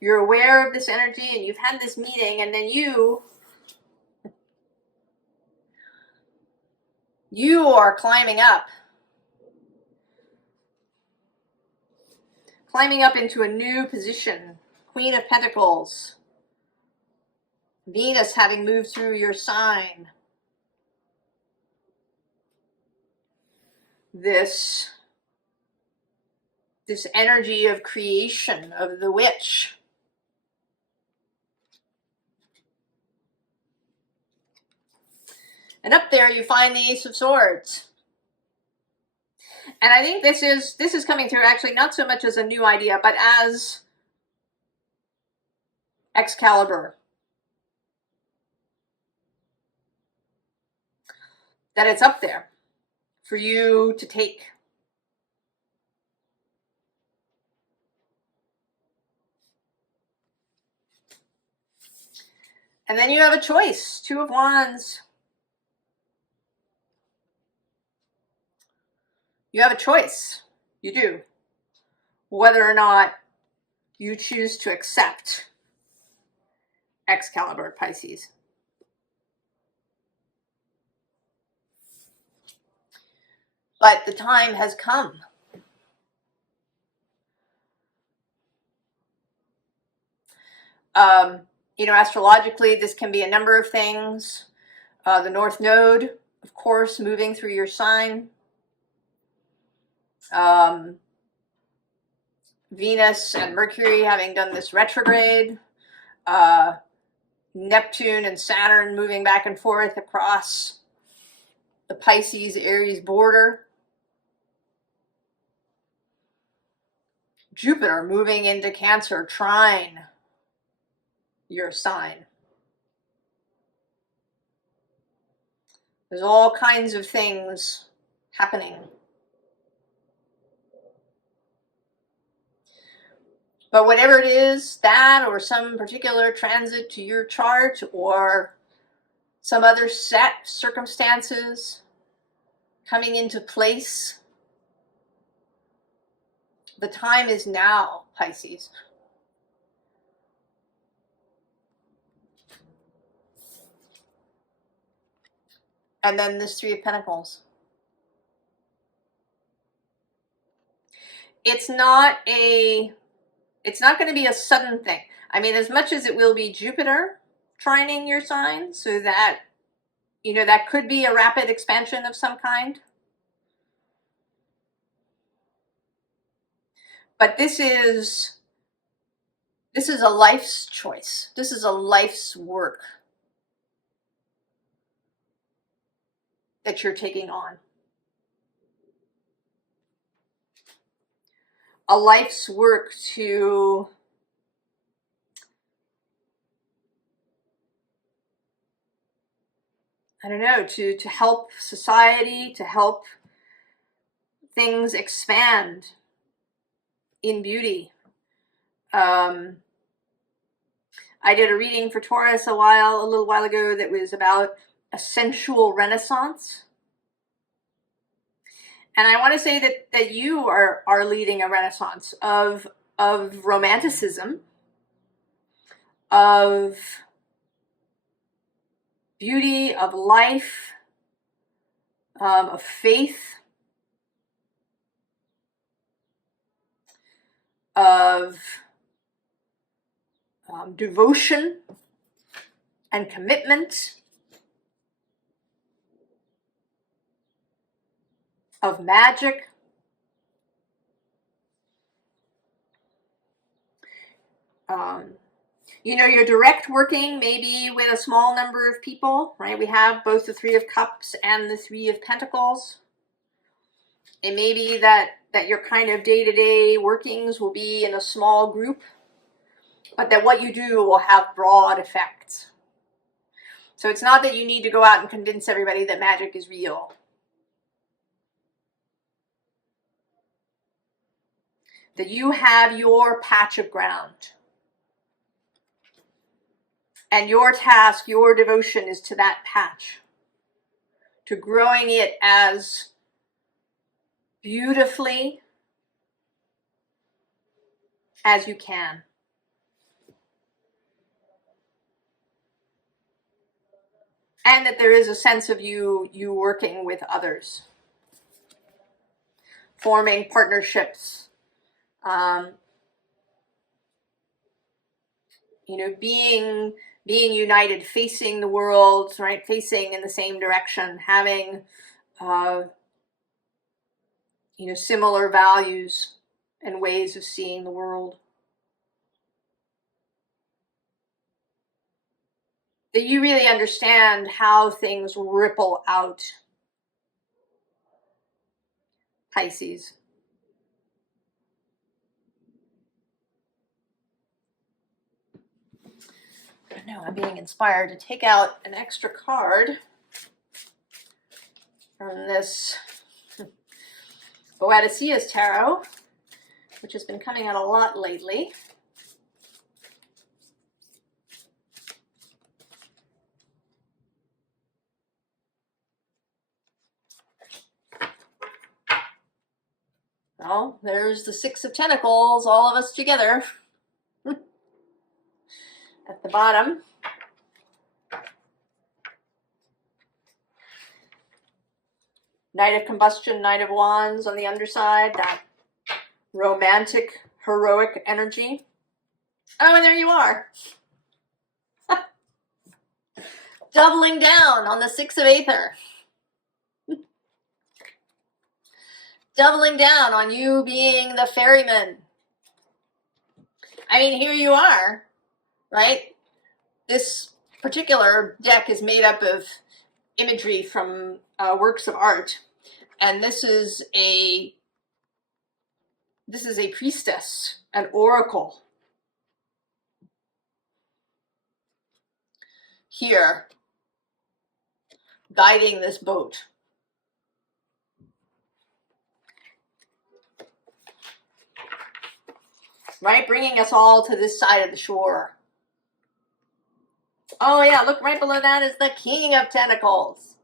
You're aware of this energy and you've had this meeting, and then you are climbing up. Climbing up into a new position. Queen of Pentacles. Venus having moved through your sign. This energy of creation, of the witch. And up there you find the Ace of Swords. And I think this is coming through actually not so much as a new idea, but as Excalibur. That it's up there for you to take. And then you have a choice. 2 of Wands. You have a choice. You do. Whether or not you choose to accept Excalibur, Pisces. But the time has come. You know, astrologically, this can be a number of things. The North Node, of course, moving through your sign. Venus and Mercury having done this retrograde. Neptune and Saturn moving back and forth across the Pisces Aries border. Jupiter moving into Cancer, trine your sign. There's all kinds of things happening. But whatever it is, that or some particular transit to your chart or some other set circumstances coming into place, the time is now, Pisces. And then this Three of Pentacles. It's not going to be a sudden thing. I mean, as much as it will be Jupiter trining your sign, so that, you know, that could be a rapid expansion of some kind. But this is a life's choice. This is a life's work that you're taking on. A life's work to to help society, to help things expand in beauty. I did a reading for Taurus a little while ago that was about a sensual renaissance. And I want to say that you are leading a renaissance of romanticism, of beauty, of life, of faith, of devotion and commitment, of magic. You know, your direct working maybe with a small number of people, right? We have both the Three of Cups and the Three of Pentacles. It may be that your kind of day-to-day workings will be in a small group, but that what you do will have broad effects. So it's not that you need to go out and convince everybody that magic is real. That you have your patch of ground. And your task, your devotion is to that patch. To growing it as beautifully as you can. And that there is a sense of you working with others. Forming partnerships. You know, being united, facing the world, right? Facing in the same direction, having, you know, similar values and ways of seeing the world. That you really understand how things ripple out, Pisces. Now I'm being inspired to take out an extra card from this Waite Tarot, which has been coming out a lot lately. Well, there's the Six of Tentacles, all of us together. At the bottom. Knight of Combustion, Knight of Wands on the underside, that romantic, heroic energy. Oh, and there you are. Doubling down on the Six of Aether. Doubling down on you being the ferryman. I mean, here you are, right? This particular deck is made up of imagery from works of art, and this is a priestess, an oracle here, guiding this boat. Right? Bringing us all to this side of the shore. Oh yeah, look, right below that is the King of Tentacles.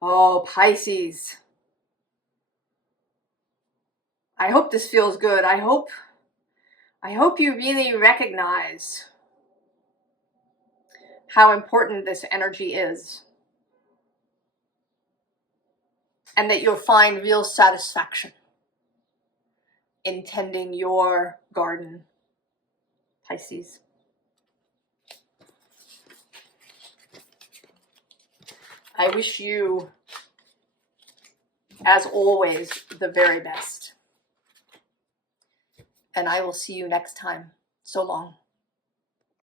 Oh, Pisces. I hope this feels good. I hope you really recognize how important this energy is. And that you'll find real satisfaction in tending your garden, Pisces. I wish you, as always, the very best. And I will see you next time. So long.